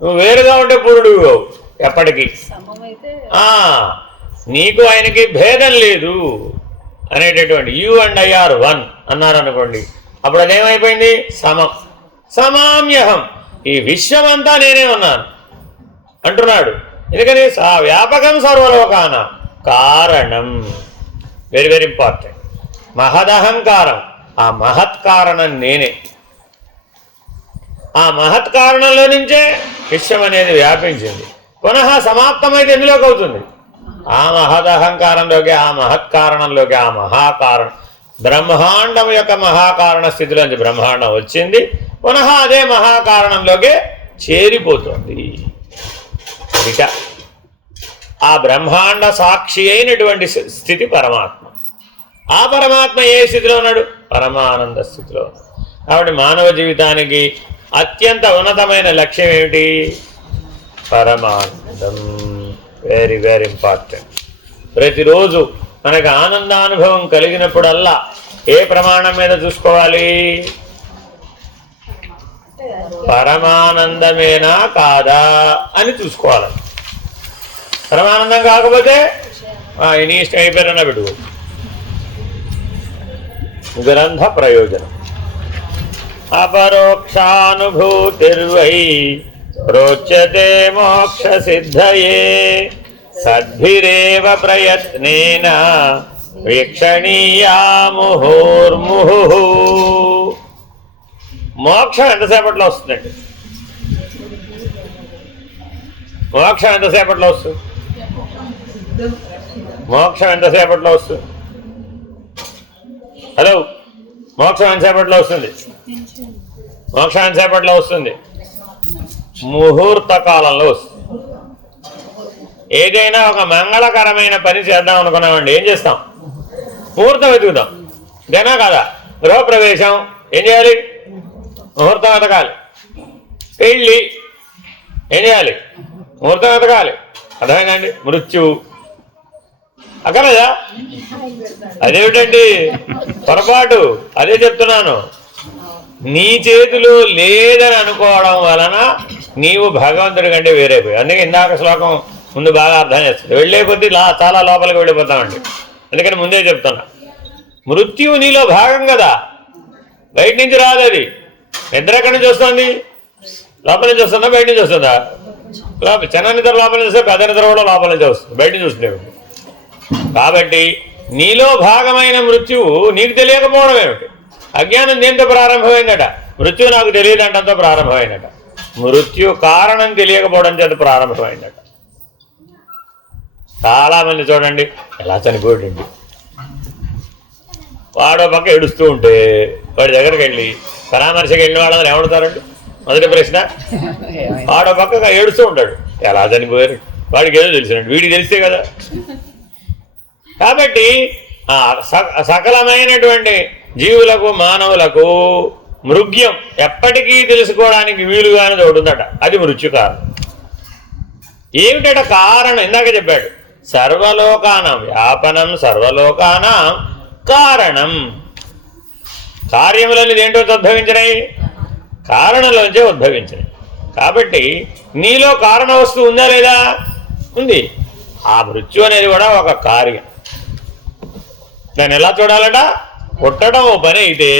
నువ్వు వేరుగా ఉంటే పూర్ణుడు అవు ఎప్పటికీ. నీకు ఆయనకి భేదం లేదు అనేటటువంటి యు అండ్ ఐఆర్ వన్ అన్నారనుకోండి, అప్పుడు అదేమైపోయింది? సమం. సమామ్యహం. ఈ విశ్వమంతా నేనే ఉన్నాను అంటున్నాడు. ఎందుకని వ్యాపకం సర్వలోకాన కారణం. Very very important. మహదహంకారం, ఆ మహత్కారణం నేనే. ఆ మహత్కారణంలో నుంచే విశ్వం అనేది వ్యాపించింది. పునః సమాప్తమైతే ఎందులోకి అవుతుంది? ఆ మహదహంకారంలోకి, ఆ మహత్కారణంలోకి, ఆ మహాకారణం బ్రహ్మాండం యొక్క మహాకారణ స్థితిలోంచి బ్రహ్మాండం వచ్చింది. పునః అదే మహాకారణంలోకి చేరిపోతుంది. ఇక ఆ బ్రహ్మాండ సాక్షి అయినటువంటి స్థితి పరమాత్మ. ఆ పరమాత్మ ఏ స్థితిలో ఉన్నాడు? పరమానంద స్థితిలో. కాబట్టి మానవ జీవితానికి అత్యంత ఉన్నతమైన లక్ష్యం ఏమిటి? పరమానందం. Very very important. ప్రతిరోజు మనకు ఆనందానుభవం కలిగినప్పుడల్లా ఏ ప్రమాణం మీద చూసుకోవాలి? పరమానందమేనా కాదా అని చూసుకోవాలి. పరమానందం కాకపోతే నీ ఇష్టం అయిపోయారన్నా పెట్టుకో. గ్రంథ ప్రయోజనం. అపరోక్షానుభూతిర్వై ప్రోచ్యతే మోక్ష సిద్ధయే సద్భిరేవ ప్రయత్నేన వీక్షణీయా ముహుర్ముహు. మోక్షం ఎంతసేపట్లో వస్తుందండి? మోక్షం ఎంతసేపట్లో వస్తుంది? మోక్షం ఎంతసేపట్లో వస్తుంది? హలో, మోక్షం ఎంతసేపట్లో వస్తుంది? మోక్షం ఎంతసేపట్లో వస్తుంది? ముహూర్త కాలంలో వస్తుంది. ఏదైనా ఒక మంగళకరమైన పని చేద్దాం అనుకున్నామండి, ఏం చేస్తాం? ముహూర్తం వెతుకుతాం. ఇదేనా కాదా? గృహప్రవేశం ఏం చేయాలి? ముహూర్తం వెతకాలి. పెళ్ళి ఏం చేయాలి? ముహూర్తం వెతకాలి. అర్థమైందండి? మృత్యువు అక్కర్లేదా? అదేమిటండి పొరపాటు? అదే చెప్తున్నాను. నీ చేతిలో లేదని అనుకోవడం వలన నీవు భగవంతుడి కంటే వేరైపోయి. అందుకే ఇందాక శ్లోకం ముందు బాగా అర్థం చేస్తుంది. వెళ్ళే కొద్దీ చాలా లోపలికి వెళ్ళిపోతామండి. అందుకని ముందే చెప్తున్నా, మృత్యువు నీలో భాగం కదా, బయట నుంచి రాదు. అది నిద్ర ఎక్కడి నుంచి వస్తుంది? లోపల నుంచి వస్తుందా బయట నుంచి వస్తుందా? చిన్న నిద్ర లోపల నుంచి వస్తే, పెద్ద నిద్ర కూడా లోపల నుంచి వస్తుంది, బయట నుంచి వస్తుంది. కాబట్టి నీలో భాగమైన మృత్యువు నీకు తెలియకపోవడం ఏమిటి? అజ్ఞానం దేంతో ప్రారంభమైందట? మృత్యువు నాకు తెలియదంటంతో ప్రారంభమైందట. మృత్యు కారణం తెలియకపోవడం చేత ప్రారంభమైందట. చాలామంది చూడండి ఎలా చనిపోయాడండి. వాడో పక్క ఏడుస్తూ ఉంటే వాడి దగ్గరికి వెళ్ళి పరామర్శకి వెళ్ళిన వాళ్ళని ఏమడుతారండి? మొదటి ప్రశ్న. వాడో పక్కగా ఏడుస్తూ ఉంటాడు, ఎలా చనిపోయారు? వాడికి ఏదో తెలిసినట్టు, వీడికి తెలిస్తే కదా. కాబట్టి సకలమైనటువంటి జీవులకు, మానవులకు మృగ్యం ఎప్పటికీ తెలుసుకోవడానికి వీలుగానే ఉంటుందట. అది మృత్యు కారణం. ఏమిటట కారణం? ఇందాక చెప్పాడు, సర్వలోకానం వ్యాపనం సర్వలోకానం కారణం. కార్యములని దేంట్లో ఉద్భవించినాయి? కారణంలోంచే ఉద్భవించినాయి. కాబట్టి నీలో కారణ వస్తువు ఉందా లేదా? ఉంది. ఆ మృత్యు అనేది కూడా ఒక కార్యం. దాన్ని ఎలా చూడాలట? పుట్టడం ఓ పని అయితే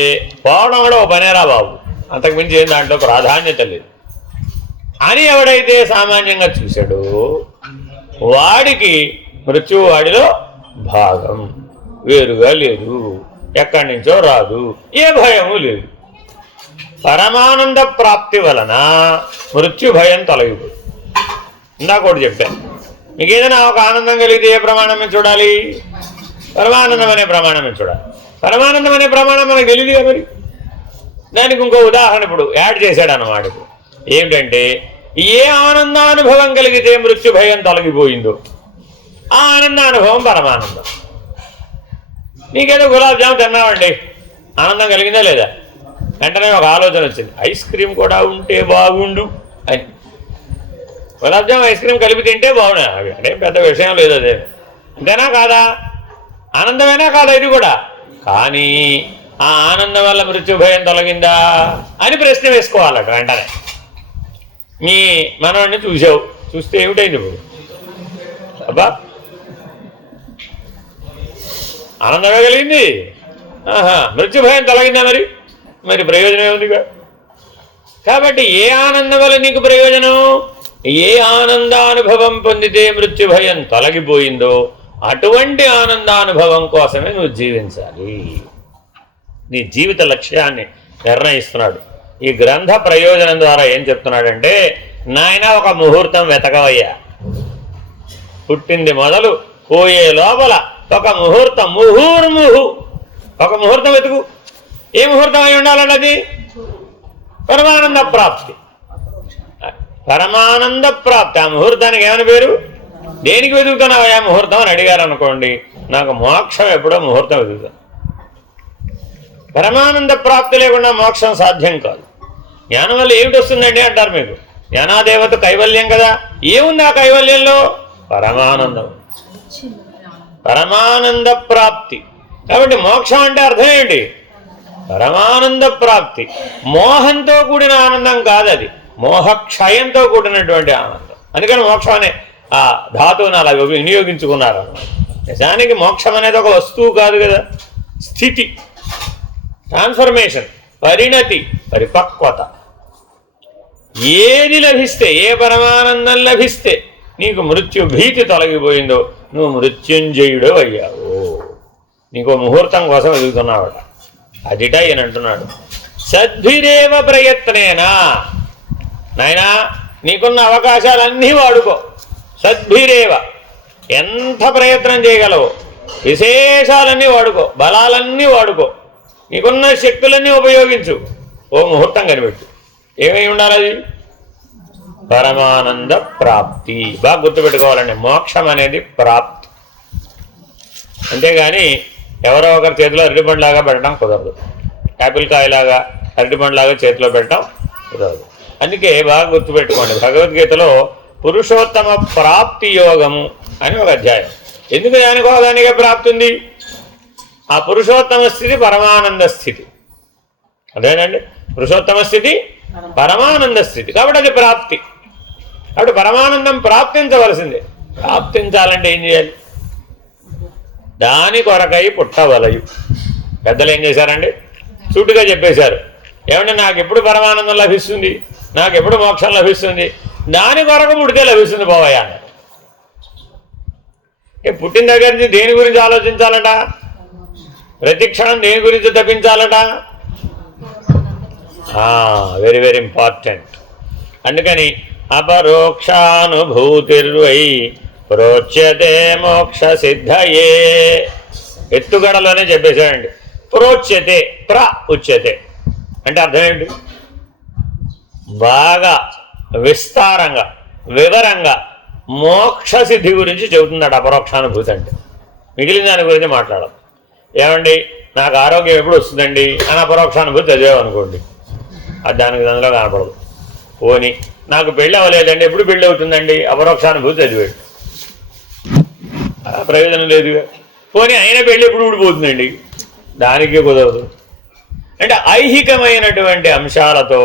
పోవడం కూడా ఓ పనేరా బాబు, అంతకుమించి ఏం దాంట్లో ప్రాధాన్యత లేదు అని ఎవడైతే సామాన్యంగా చూశాడో వాడికి మృత్యువు వాడిలో భాగం, వేరుగా లేదు, ఎక్కడి నుంచో రాదు, ఏ భయము లేదు. పరమానంద ప్రాప్తి వలన మృత్యు భయం తొలగిపోయి. ఇందాక ఒకటి చెప్పాను, మీకు ఏదైనా ఒక ఆనందం కలిగితే ఏ ప్రమాణం మీద చూడాలి? పరమానందం అనే ప్రమాణం మీద చూడాలి. పరమానందం అనే ప్రమాణం మనకు తెలియదుగా. మరి దానికి ఇంకో ఉదాహరణ ఇప్పుడు యాడ్ చేశాడు అన్నమాట. ఏమిటంటే, ఏ ఆనందానుభవం కలిగితే మృత్యు భయం తొలగిపోయిందో ఆ ఆనందానుభవం పరమానందం. నీకేదో గులాబ్ జామ్ తిన్నామండి, ఆనందం కలిగిందా లేదా? వెంటనే ఒక ఆలోచన వచ్చింది, ఐస్ క్రీమ్ కూడా ఉంటే బాగుండు అని. గులాబ్ జామ్ ఐస్ క్రీమ్ కలిపి తింటే బాగుండే, అదేం పెద్ద విషయం లేదు. అదే అంతేనా కాదా? ఆనందమేనా కాదా ఇది కూడా? కానీ ఆ ఆనందం వల్ల మృత్యు భయం తొలగిందా అని ప్రశ్న వేసుకోవాలట. వెంటనే మీ మనవాడిని చూసావు, చూస్తే ఏమిటైంది ఇప్పుడు? అబ్బా ఆనందమే కలిగింది, మృత్యు భయం తొలగిందా? మరి ప్రయోజనం ఏముందిగా? కాబట్టి ఏ ఆనందం వల్ల నీకు ప్రయోజనం? ఏ ఆనందానుభవం పొందితే మృత్యు భయం తొలగిపోయిందో అటువంటి ఆనందానుభవం కోసమే నువ్వు జీవించాలి. నీ జీవిత లక్ష్యాన్ని నిర్ణయిస్తున్నాడు. ఈ గ్రంథ ప్రయోజనం ద్వారా ఏం చెప్తున్నాడంటే, నాయన ఒక ముహూర్తం వెతకవయ్యా. పుట్టింది మొదలు పోయే లోపల ఒక ముహూర్తం, ముహూర్ముహు ఒక ముహూర్తం వెతుకు. ఏ ముహూర్తం అయి ఉండాలన్నది? పరమానంద ప్రాప్తి. పరమానంద ప్రాప్తి. ఆ ముహూర్తానికి ఏమని పేరు? దేనికి వెతుకుతున్నావు ఆ ముహూర్తం అని అడిగారు అనుకోండి, నాకు మోక్షం ఎప్పుడో ముహూర్తం వెతుకుతాను. పరమానంద ప్రాప్తి లేకుండా మోక్షం సాధ్యం కాదు. జ్ఞానం వల్ల ఏమిటి వస్తుందండి అంటారు మీకు. జ్ఞానాదేవత కైవల్యం కదా. ఏముంది ఆ కైవల్యంలో? పరమానందం, పరమానంద ప్రాప్తి. కాబట్టి మోక్షం అంటే అర్థం ఏంటి? పరమానంద ప్రాప్తి. మోహంతో కూడిన ఆనందం కాదు, అది మోహక్షయంతో కూడినటువంటి ఆనందం. అందుకని మోక్షం అనే ఆ ధాతువుని అలా వినియోగించుకున్నారు. నిజానికి మోక్షం అనేది ఒక వస్తువు కాదు కదా, స్థితి, ట్రాన్స్ఫర్మేషన్, పరిణతి, పరిపక్వత. ఏది లభిస్తే, ఏ పరమానందం లభిస్తే నీకు మృత్యు భీతి తొలగిపోయిందో నువ్వు మృత్యుంజయుడు అయ్యావు. నీకు ముహూర్తం కోసం ఎదుగుతున్నావట. అదిట ఈయన అంటున్నాడు, సద్భిరేవ ప్రయత్నేనా. నాయనా నీకున్న అవకాశాలన్నీ వాడుకో. సద్భిరేవ, ఎంత ప్రయత్నం చేయగలవో విశేషాలన్నీ వాడుకో, బలాలన్నీ వాడుకో, నీకున్న శక్తులన్నీ ఉపయోగించు. ఓ ముహూర్తం కనిపెట్టు. ఏమై ఉండాలి అది? పరమానంద ప్రాప్తి. బాగా గుర్తుపెట్టుకోవాలండి, మోక్షం అనేది ప్రాప్తి. అంతేగాని ఎవరో ఒకరి చేతిలో అరటిపండులాగా పెట్టడం కుదరదు. యాపిల్ కాయలాగా అరటిపండులాగా చేతిలో పెట్టడం కుదరదు. అందుకే బాగా గుర్తుపెట్టుకోండి, భగవద్గీతలో పురుషోత్తమ ప్రాప్తి యోగము అని ఒక అధ్యాయం. ఎందుకు దానికోదానికే ప్రాప్తి ఉంది? ఆ పురుషోత్తమ స్థితి పరమానంద స్థితి. అదేనండి, పురుషోత్తమ స్థితి పరమానంద స్థితి. కాబట్టి అది ప్రాప్తి. కాబట్టి పరమానందం ప్రాప్తించవలసిందే. ప్రాప్తించాలంటే ఏం చేయాలి? దాని కొరకై పుట్టవలయు. పెద్దలు ఏం చేశారండి? సూటిగా చెప్పేశారు, ఏమంటే నాకు ఎప్పుడు పరమానందం లభిస్తుంది, నాకు ఎప్పుడు మోక్షం లభిస్తుంది, దాని కొరకు పుడితే లభిస్తుంది పోవయ్యా అన్నారు. పుట్టిన దగ్గర నుంచి దేని గురించి ఆలోచించాలట? ప్రతి క్షణం దేని గురించి తప్పించాలట? Very very important. అందుకని అపరోక్షానుభూతిర్వై ప్రోచ్యతే మోక్ష సిద్ధయే. ఎత్తుగడలోనే చెప్పేశాడండి. ప్రోచ్యతే, ప్ర ఉచ్యతే అంటే అర్థం ఏంటి? బాగా విస్తారంగా వివరంగా మోక్ష సిద్ధి గురించి చెబుతున్నాడు అపరోక్షానుభూతి అంటే. మిగిలిన దాని గురించి మాట్లాడదు. ఏమండి నాకు ఆరోగ్యం ఎప్పుడు వస్తుందండి అని అపరోక్షానుభూతి చదివామనుకోండి, అది దానికి దానిలో కనపడదు. పోనీ నాకు పెళ్ళి అవ్వలేదండి, ఎప్పుడు పెళ్ళి అవుతుందండి, అపరోక్షానుభూతి చదివాడు, ప్రయోజనం లేదు. పోనీ అయిన పెళ్ళి ఎప్పుడు ఊడిపోతుందండి, దానికి కుదరదు. అంటే ఐహికమైనటువంటి అంశాలతో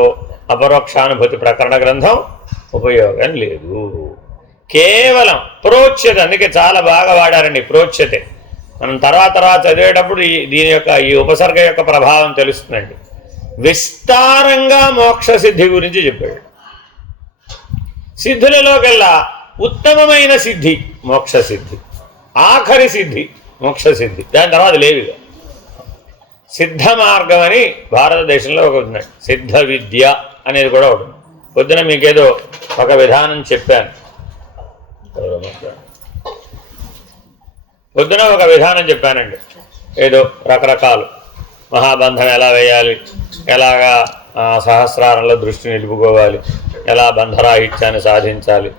అపరోక్షానుభూతి ప్రకరణ గ్రంథం ఉపయోగం లేదు. కేవలం ప్రోచ్యత, అందుకే చాలా బాగా వాడారండి ప్రోచ్యతే. మనం తర్వాత చదివేటప్పుడు దీని యొక్క ఈ ఉపసర్గ యొక్క ప్రభావం తెలుస్తుందండి. విస్తారంగా మోక్ష సిద్ధి గురించి చెప్పాడు. సిద్ధులలోకెల్లా ఉత్తమమైన సిద్ధి మోక్ష సిద్ధి, ఆఖరి సిద్ధి మోక్ష సిద్ధి, దాని తర్వాత లేవిగా. సిద్ధ మార్గం అని భారతదేశంలో ఒక ఉందండి, సిద్ధ విద్య అనేది కూడా ఒకటి. పొద్దున మీకేదో ఒక విధానం చెప్పాను, పొద్దున ఒక విధానం చెప్పానండి. ఏదో రకరకాలు మహాబంధం ఎలా వేయాలి, ఎలాగా సహస్రారంలో దృష్టి నిలుపుకోవాలి, ఎలా బంధరాహిత్యాన్ని సాధించాలి,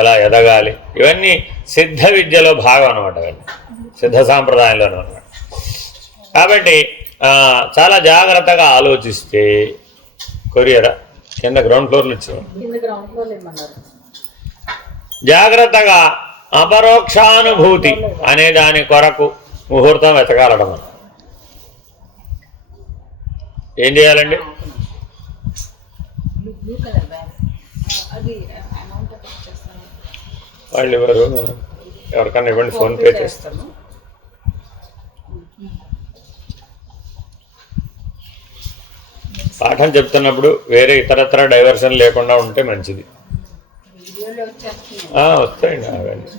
ఎలా ఎదగాలి, ఇవన్నీ సిద్ధ విద్యలో భాగం అనమాట, సిద్ధ సాంప్రదాయంలోనే అనమాట. కాబట్టి చాలా జాగ్రత్తగా ఆలోచిస్తే కొరియరా కింద గ్రౌండ్ ఫ్లోర్లు ఇచ్చాము, జాగ్రత్తగా అపరోక్షానుభూతి అనే దాని కొరకు ముహూర్తం వెతకాలడం. ఏం చేయాలండి? వాళ్ళు ఎవరు, ఎవరికన్నా ఇవ్వండి, ఫోన్పే చేస్తాను. పాఠం చెప్తున్నప్పుడు వేరే ఇతరత్ర డైవర్షన్ లేకుండా ఉంటే మంచిది. వస్తాయండి అవన్నీ.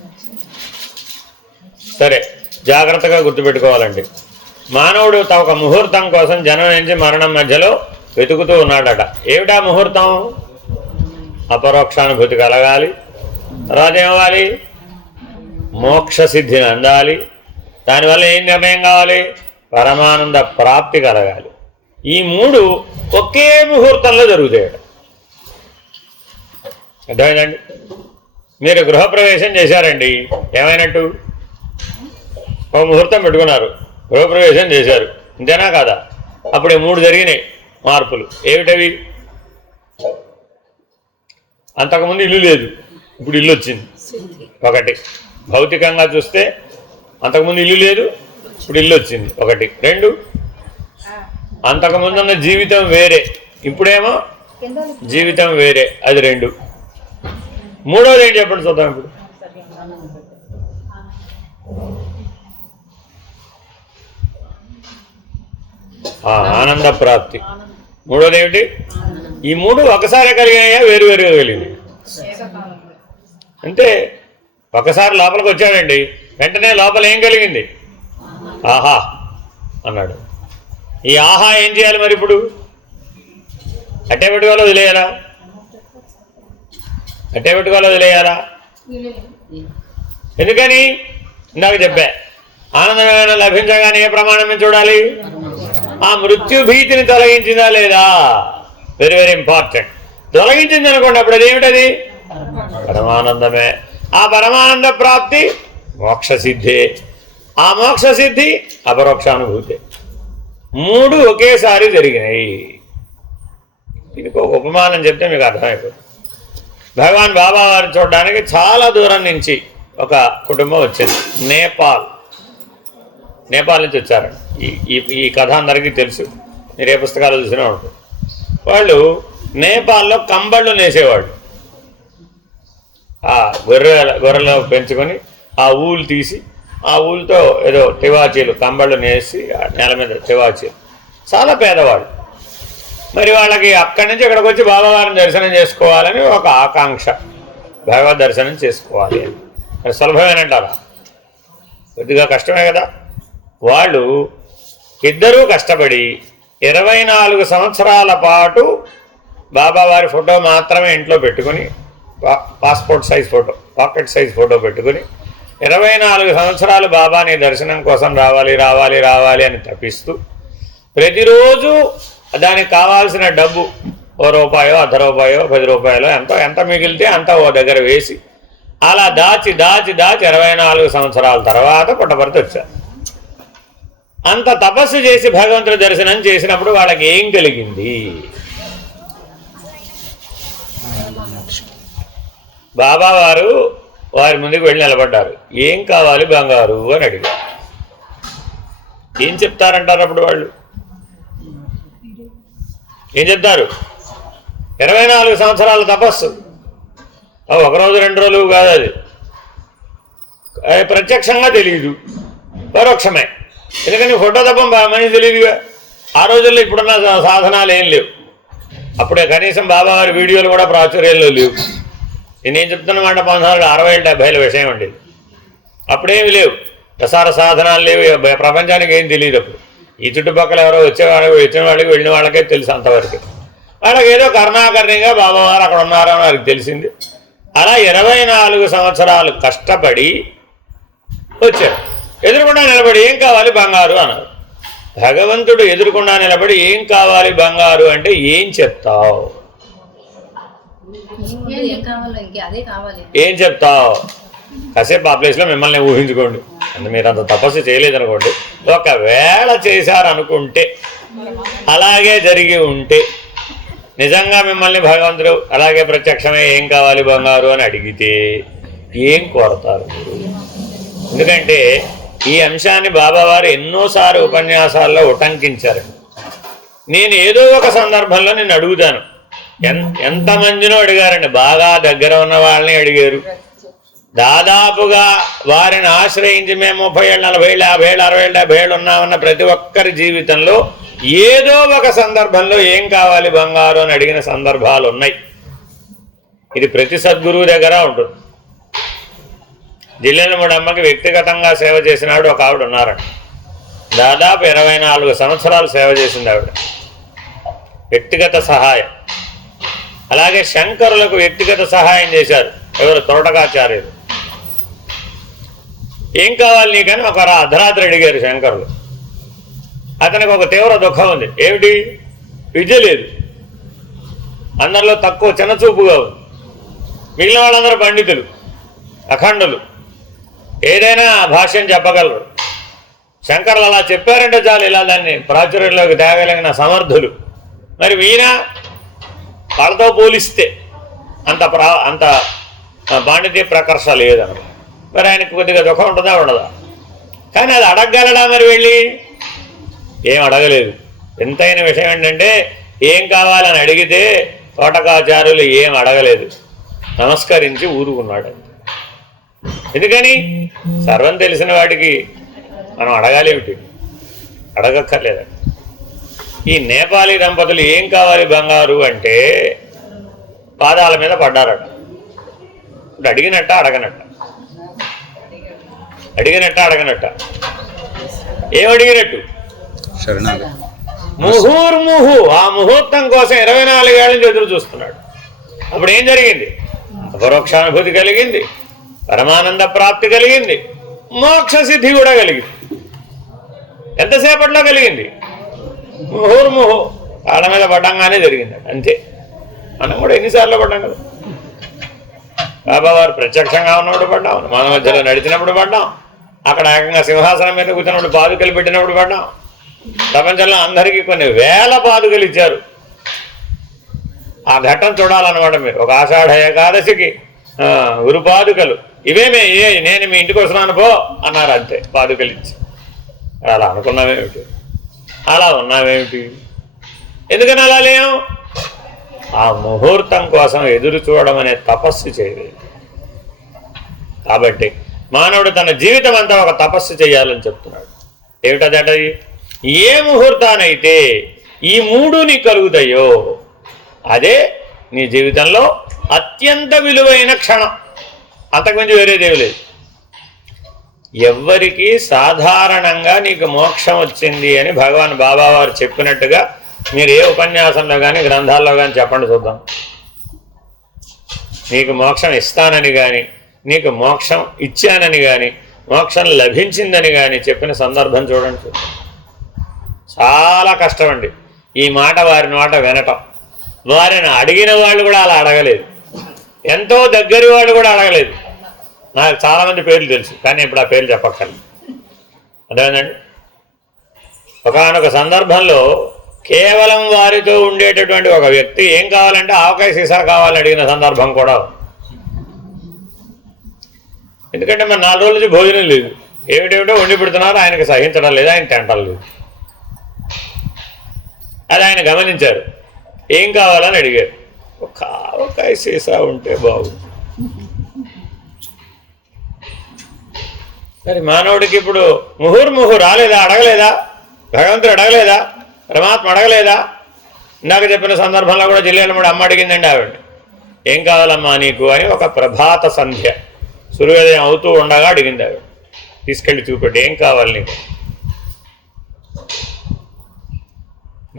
సరే, జాగ్రత్తగా గుర్తుపెట్టుకోవాలండి. మానవుడు ఒక ముహూర్తం కోసం జనం నుంచి మరణం మధ్యలో వెతుకుతూ ఉన్నాడట. ఏమిటా ముహూర్తం? అపరోక్షానుభూతి కలగాలి, తర్వాత ఏమవ్వాలి? మోక్ష సిద్ధిని అందాలి. దానివల్ల ఏం నిర్ణయం కావాలి? పరమానంద ప్రాప్తి కలగాలి. ఈ మూడు ఒకే ముహూర్తంలో జరుగుతాయట. అర్థమైందండి? మీరు గృహప్రవేశం చేశారండి, ఏమైనట్టు? ఒక ముహూర్తం పెట్టుకున్నారు, గృహప్రవేశం చేశారు, ఇంతేనా కాదా? అప్పుడు మూడు జరిగినాయి మార్పులు. ఏమిటవి? అంతకుముందు ఇల్లు లేదు, ఇప్పుడు ఇల్లు వచ్చింది. ఒకటి, భౌతికంగా చూస్తే అంతకుముందు ఇల్లు లేదు, ఇప్పుడు ఇల్లు వచ్చింది. ఒకటి. రెండు, అంతకుముందున్న జీవితం వేరే, ఇప్పుడేమో జీవితం వేరే. అది రెండు. మూడోది ఏంటి చెప్పండి చూద్దాం. ఇప్పుడు ఆనంద ప్రాప్తి. మూడోది ఏమిటి? ఈ మూడు ఒకసారి కలిగినాయా, వేరువేరుగా కలిగినాయి? అంటే ఒకసారి లోపలికి వచ్చాడండి, వెంటనే లోపల ఏం కలిగింది? ఆహా అన్నాడు. ఈ ఆహా ఏం చేయాలి మరి? ఇప్పుడు అట్టే పెట్టుకోవాలో వదిలేయాలా? అట్టే పెట్టుకోవాలో వదిలేయాలా? ఎందుకని? ఇందాక చెప్పా, ఆనందమైన లభించగానే ఏ ప్రమాణం మీద చూడాలి? ఆ మృత్యు భీతిని తొలగించిందా లేదా? Very very important. తొలగించింది అనుకోండి, అప్పుడు అదేమిటది? పరమానందమే. ఆ పరమానంద ప్రాప్తి మోక్ష సిద్ధి. ఆ మోక్ష సిద్ధి అపరోక్షానుభూతి. మూడు ఒకేసారి జరిగినాయి. దీనికి ఒక ఉపమానం చెప్తే మీకు అర్థమైపోతుంది. భగవాన్ బాబా వారిని చూడడానికి చాలా దూరం నుంచి ఒక కుటుంబం వచ్చింది. నేపాల్ నుంచి వచ్చారండి. ఈ కథ అందరికీ తెలుసు, మీరు ఏ పుస్తకాలు చూసినా ఉంటుంది. వాళ్ళు నేపాల్లో కంబళ్ళు నేసేవాళ్ళు. ఆ గొర్రెలు పెంచుకొని ఆ ఊలు తీసి ఆ ఊళ్ళతో ఏదో తివాచీలు, కంబళ్ళు నేసి నేల మీద తివాచీలు. చాలా పేదవాళ్ళు. మరి వాళ్ళకి అక్కడి నుంచి ఇక్కడికి వచ్చి బాబావారిని దర్శనం చేసుకోవాలని ఒక ఆకాంక్ష, భగవద్ దర్శనం చేసుకోవాలి అని. మరి సులభమేనంటారా? కొద్దిగా కష్టమే కదా. వాళ్ళు ఇద్దరూ కష్టపడి 24 సంవత్సరాల పాటు బాబావారి ఫోటో మాత్రమే ఇంట్లో పెట్టుకుని, passport size photo, pocket size photo పెట్టుకుని 24 సంవత్సరాలు బాబాని దర్శనం కోసం రావాలి రావాలి రావాలి అని తప్పిస్తూ ప్రతిరోజు దానికి కావాల్సిన డబ్బు, ₹1, ₹1.5, ₹10 ఎంత మిగిలితే అంత ఓ దగ్గర వేసి అలా దాచి 24 సంవత్సరాల తర్వాత పుట్టపర్తి వచ్చారు. అంత తపస్సు చేసి భగవంతుడి దర్శనం చేసినప్పుడు వాళ్ళకి ఏం కలిగింది? బాబా వారు వారి ముందుకు వెళ్ళి నిలబడ్డారు. ఏం కావాలి బంగారు అని అడిగారు. ఏం చెప్తారంటారు అప్పుడు వాళ్ళు? ఏం చెప్తారు? 24 సంవత్సరాల తపస్సు. ఒకరోజు 2 రోజులు కాదు, అది ప్రత్యక్షంగా తెలియదు, పరోక్షమే. ఎందుకని ఫోటో తప్ప మనిషి తెలియదుగా. ఆ రోజుల్లో ఇప్పుడున్న సాధనాలు ఏం లేవు. అప్పుడే కనీసం బాబావారి వీడియోలు కూడా ప్రాచుర్యంలో లేవు. నేను చెప్తున్నమాట 1960-70 విషయం అండి. అప్పుడేమి లేవు, ప్రసార సాధనాలు లేవు, ప్రపంచానికి ఏం తెలియదు. అప్పుడు ఈ చుట్టుపక్కల ఎవరో వచ్చిన వాళ్ళకి వెళ్ళిన వాళ్ళకే తెలుసు. అంతవరకు వాళ్ళకి ఏదో కరుణాకరణిగా బాబావారు అక్కడ ఉన్నారని వారికి తెలిసింది. అలా 24 సంవత్సరాలు కష్టపడి వచ్చారు. ఎదురుకుండా నిలబడి ఏం కావాలి బంగారు అన్నారు. భగవంతుడు ఎదురుకుండా నిలబడి ఏం కావాలి బంగారు అంటే ఏం చెప్తావు? ఏం చెప్తావు? కాసేపు ఆ ప్లేస్లో మిమ్మల్ని ఊహించుకోండి. అంటే మీరు అంత తపస్సు చేయలేదనుకోండి, ఒకవేళ చేశారనుకుంటే, అలాగే జరిగి ఉంటే, నిజంగా మిమ్మల్ని భగవంతుడు అలాగే ప్రత్యక్షమే ఏం కావాలి బంగారు అని అడిగితే ఏం కోరతారు? ఎందుకంటే ఈ అంశాన్ని బాబావారు ఎన్నోసార్లు ఉపన్యాసాల్లో ఉటంకించారు. నేను ఏదో ఒక సందర్భంలో నేను అడుగుతాను. 'ఎంతమందినో అడిగారండి, బాగా దగ్గర ఉన్న వాళ్ళని అడిగారు, దాదాపుగా వారిని ఆశ్రయించి మేము 30 ఏళ్ళు 40 ఏళ్ళు 50 ఏళ్ళు 60 ఏళ్ళు 70 ఏళ్ళు ఉన్నామన్న ప్రతి ఒక్కరి జీవితంలో ఏదో ఒక సందర్భంలో ఏం కావాలి బంగారు అని అడిగిన సందర్భాలు ఉన్నాయి. ఇది ప్రతి సద్గురువు దగ్గర ఉంటుంది. జిల్లెలమూడి అమ్మకి వ్యక్తిగతంగా సేవ చేసినాడు ఒక ఆవిడ ఉన్నారంట. దాదాపు 24 సంవత్సరాలు సేవ చేసింది ఆవిడ, వ్యక్తిగత సహాయం. అలాగే శంకరులకు వ్యక్తిగత సహాయం చేశారు ఎవరు? తోటకాచార్యులు. ఏం కావాలి నీకని ఒక అర్ధరాత్రి అడిగారు శంకరులు. అతనికి ఒక తీవ్ర దుఃఖం ఉంది. ఏమిటి? విద్య లేదు, అందరిలో తక్కువ చిన్నచూపుగా ఉంది, మిగిలిన వాళ్ళందరూ పండితులు అఖండులు, ఏదైనా భాష్యం చెప్పగలరు. శంకరులు అలా చెప్పారంటే చాలు ఇలా దాన్ని ప్రాచుర్యంలోకి తేగలిగిన సమర్థులు. మరి వీణ వాళ్ళతో పోలిస్తే అంత పాండిత్య ప్రకర్ష లేదన్నమాట. మరి ఆయనకు కొద్దిగా దుఃఖం ఉంటుందా ఉండదా? కానీ అది అడగగలడా? మరి వెళ్ళి ఏం అడగలేదు. ఎంతైన విషయం ఏంటంటే ఏం కావాలని అడిగితే తోటకాచార్యులు ఏం అడగలేదు, నమస్కరించి ఊరుకున్నాడు. ఎందుకని? సర్వం తెలిసిన వాడికి మనం అడగాలేమిటి? అడగక్కర్లేదండి. ఈ నేపాలీ దంపతులు ఏం కావాలి బంగారు అంటే పాదాల మీద పడ్డారట. ఇప్పుడు అడిగినట్ట అడగనట్ట? అడిగినట్ట ఏమడిగినట్టు? ముహూర్ముహు, ఆ ముహూర్తం కోసం 24 ఏళ్ళ నుంచి ఎదురు చూస్తున్నాడు. అప్పుడు ఏం జరిగింది? అపరోక్షానుభూతి కలిగింది, పరమానంద ప్రాప్తి కలిగింది, మోక్ష సిద్ధి కూడా కలిగింది. ఎంతసేపట్లో కలిగింది? ముహూర్ముహు, కాళ్ళ మీద పడ్డంగానే జరిగింది. అంతే. మనం కూడా ఎన్నిసార్లు పడ్డాం కదా. బాబావారు ప్రత్యక్షంగా ఉన్నప్పుడు పడ్డాం, మన మధ్యలో నడిచినప్పుడు పడ్డాం, అక్కడ ఏకంగా సింహాసనం మీద కూర్చున్నప్పుడు పాదుకలు పెట్టినప్పుడు పడ్డాం. ప్రపంచంలో అందరికీ కొన్ని వేల పాదుకలు ఇచ్చారు. ఆ ఘట్టం చూడాలన్నమాట మీరు. ఒక ఆషాఢ ఏకాదశికి గురుపాదుకలు ఇవేమే, నేను మీ ఇంటికి వస్తున్నాను పో అన్నారు, అంతే. పాదుకలు ఇచ్చి అలా అనుకున్నామేమిటి? అలా ఉన్నామేమిటి? ఎందుకని అలా లేం? ఆ ముహూర్తం కోసం ఎదురు చూడడం అనే తపస్సు చేయలేదు. కాబట్టి మానవుడు తన జీవితం అంతా ఒక తపస్సు చేయాలని చెప్తున్నాడు. ఏమిటదట? ఏ ముహూర్తానైతే ఈ 3 నీకు కలుగుతాయో అదే నీ జీవితంలో అత్యంత విలువైన క్షణం. అంతకుమించి వేరేదేవి లేదు. ఎవ్వరికీ సాధారణంగా నీకు మోక్షం వచ్చింది అని భగవాన్ బాబావారు చెప్పినట్టుగా మీరు ఏ ఉపన్యాసంలో కానీ గ్రంథాల్లో కానీ చెప్పండి చూద్దాం. నీకు మోక్షం ఇస్తానని కానీ, నీకు మోక్షం ఇచ్చానని కానీ, మోక్షం లభించిందని కానీ చెప్పిన సందర్భం చూడండి. చాలా కష్టం అండి ఈ మాట వారి మాట వినటం. వారిని అడిగిన వాళ్ళు కూడా అలా అడగలేదు, ఎంతో దగ్గరి వాళ్ళు కూడా అడగలేదు. నాకు చాలామంది పేర్లు తెలుసు, కానీ ఇప్పుడు ఆ పేర్లు చెప్పక్కర్లేదు. అదేనండి, ఒకానొక సందర్భంలో కేవలం వారితో ఉండేటటువంటి ఒక వ్యక్తి ఏం కావాలంటే ఆవకాయ సీసా కావాలని అడిగిన సందర్భం కూడా. ఎందుకంటే మరి 4 రోజుల నుంచి భోజనం లేదు, ఏమిటేమిటో వండి పెడుతున్నారు, ఆయనకు సహించడం లేదు, ఆయన తింటం లేదు. అది ఆయన గమనించారు. ఏం కావాలని అడిగారు. ఒక ఆవకాయ సీసా ఉంటే బాగుంది. మరి మానవుడికి ఇప్పుడు ముహూర్ముహు రాలేదా? అడగలేదా? భగవంతుడు అడగలేదా? పరమాత్మ అడగలేదా? ఇందాక చెప్పిన సందర్భంలో కూడా జిల్లేలమూడి అమ్మ అడిగిందండి ఆవిడ, ఏం కావాలమ్మా నీకు అని. ఒక ప్రభాత సంధ్య సూర్యోదయం అవుతూ ఉండగా అడిగింది ఆవిడ. తీసుకెళ్ళి చూపెట్టి ఏం కావాలి నీకు?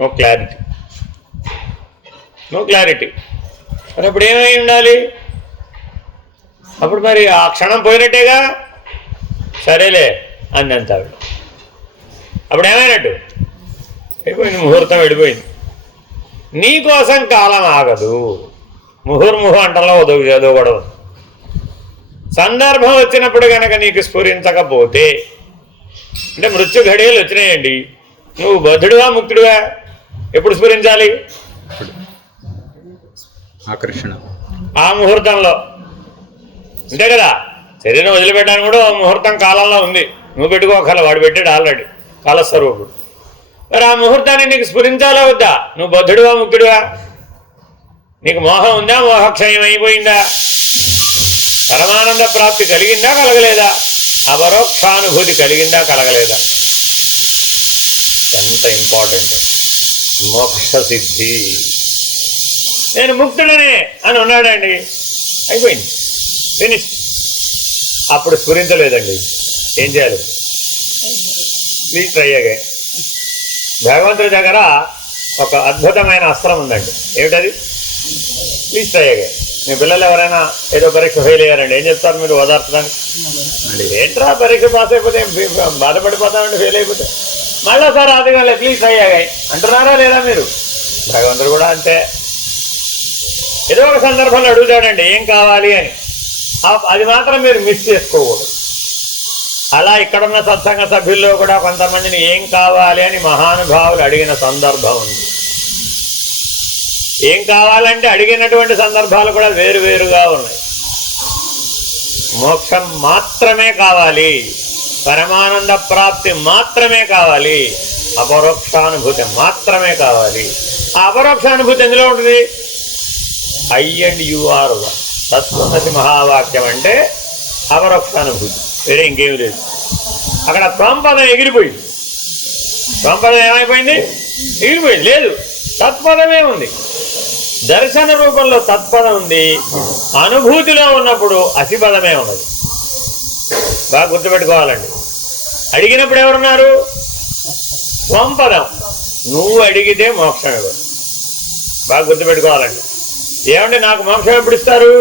No clarity, no clarity. మరి అప్పుడు ఏమై ఉండాలి? అప్పుడు మరి ఆ క్షణం పోయినట్టేగా. సరేలే అందంత ఆవిడ. అప్పుడు ఏమైనట్టు? అయిపోయింది, ముహూర్తం వెళ్ళిపోయింది. నీకోసం కాలం ఆగదు. ముహూర్ముహు అంటలో చదువు కూడా సందర్భం వచ్చినప్పుడు కనుక నీకు స్ఫురించకపోతే, అంటే మృత్యు ఘడియలు వచ్చినాయండి, నువ్వు బద్ధుడువా ముక్తుడువా? ఎప్పుడు స్ఫురించాలి? ఆకర్షణ ఆ ముహూర్తంలో, అంతే కదా. శరీరం వదిలిపెట్టడానికి కూడా ముహూర్తం కాలంలో ఉంది. నువ్వు పెట్టుకోగల, వాడు పెట్టాడు ఆల్రెడీ, కాలస్వరూపుడు. మరి ఆ ముహూర్తాన్ని నీకు స్ఫురించాలా వద్దా? నువ్వు బద్ధుడువా ముక్తుడువా? నీకు మోహం ఉందా? మోహక్షయం అయిపోయిందా? పరమానంద ప్రాప్తి కలిగిందా కలగలేదా? అపరోక్షానుభూతి కలిగిందా కలగలేదా? ఎంత ఇంపార్టెంట్. మోక్ష సిద్ధి. నేను ముక్తుడనే అని ఉన్నాడండి, అయిపోయింది, ఫినిష్. అప్పుడు స్ఫురించలేదండి, ఏం చేయాలి? Please try again. భగవంతుడి దగ్గర ఒక అద్భుతమైన అస్త్రం ఉందండి. ఏమిటది? Please try again. మీ పిల్లలు ఎవరైనా ఏదో పరీక్ష ఫెయిల్ అయ్యారండి, ఏం చెప్తారు మీరు ఓదార్చడానికి? ఏంట్రా పరీక్ష పాస్ అయిపోతే బాధపడిపోతామండి ఫెయిల్ అయిపోతే? మళ్ళీ సార్ అది కానీ ప్లీజ్ ట్రై అగైన్ అంటున్నారా లేదా మీరు? భగవంతుడు కూడా అంతే. ఏదో ఒక సందర్భంలో అడుగుతాడండి ఏం కావాలి అని, అది మాత్రం మీరు మిస్ చేసుకోకూడదు. అలా ఇక్కడున్న సత్సంగ సభ్యుల్లో కూడా కొంతమందిని ఏం కావాలి అని మహానుభావులు అడిగిన సందర్భం ఉంది. ఏం కావాలంటే అడిగినటువంటి సందర్భాలు కూడా వేరువేరుగా ఉన్నాయి. మోక్షం మాత్రమే కావాలి, పరమానంద ప్రాప్తి మాత్రమే కావాలి, అపరోక్షానుభూతి మాత్రమే కావాలి. ఆ అపరోక్షానుభూతి ఎందులో ఉంటుంది? I and you are one. తత్వమసి మహావాక్యం అంటే అపరోక్షానుభూతి, వేరే ఇంకేమి లేదు. అక్కడ త్వంపదం ఎగిరిపోయింది. త్వంపదం ఏమైపోయింది? ఎగిరిపోయింది, లేదు, తత్పదమే ఉంది. దర్శన రూపంలో తత్పదం ఉంది, అనుభూతిలో ఉన్నప్పుడు అసిపదమే ఉన్నది. బాగా గుర్తుపెట్టుకోవాలండి. అడిగినప్పుడు ఎవరున్నారు? త్వంపదం. నువ్వు అడిగితే మోక్షం ఇవ్వదు. బాగా గుర్తుపెట్టుకోవాలండి. ఏమంటే నాకు మోక్షం ఎప్పుడు ఇస్తారు?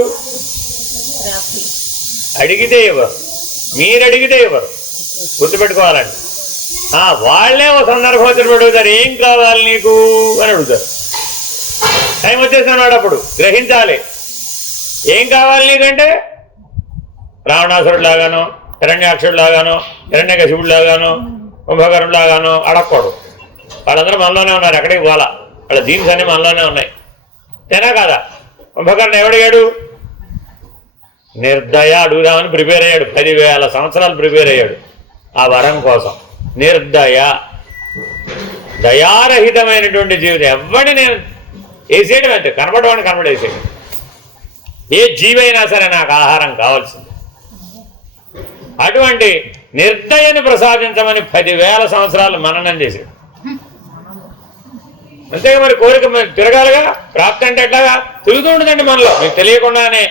అడిగితే ఇవ్వరు, మీరు అడిగితే ఇవ్వరు. గుర్తుపెట్టుకోవాలండి. వాళ్ళే ఒక సందర్భం వచ్చినప్పుడు అడుగుతారు ఏం కావాలి నీకు అని అడుగుతారు. టైం వచ్చేసినాడు అప్పుడు గ్రహించాలి. ఏం కావాలి నీకంటే రావణాసురుడిలాగానో, హిరణ్యాక్షుడిలాగానో, హిరణ్యకశిపుడిలాగానో, కుంభకరుడిలాగానో అడగకూడదు. వాళ్ళందరూ మనలోనే ఉన్నారు, ఎక్కడికి పోవాలా. వాళ్ళ జీన్స్ అన్నీ మనలోనే ఉన్నాయి. తేనా కాదా? కుంభకర్ణ ఎవడిగాడు? నిర్దయ అడుగుదామని ప్రిపేర్ అయ్యాడు. 10,000 సంవత్సరాలు ప్రిపేర్ అయ్యాడు ఆ వరం కోసం. నిర్దయ, దయారహితమైనటువంటి జీవితం. ఎవరిని నేను వేసేయడం అంతే, కనబడవాడిని కనబడేసేయడం. ఏ జీవైనా సరే నాకు ఆహారం కావాల్సింది. అటువంటి నిర్దయను ప్రసాదించమని 10,000 సంవత్సరాలు మననం చేశాడు. అంతేగా మరి కోరిక తిరగాలిగా. ప్రాప్తి అంటే ఎట్లాగా? తిరుగుతూ ఉంటుందండి మనలో, మీకు తెలియకుండానే.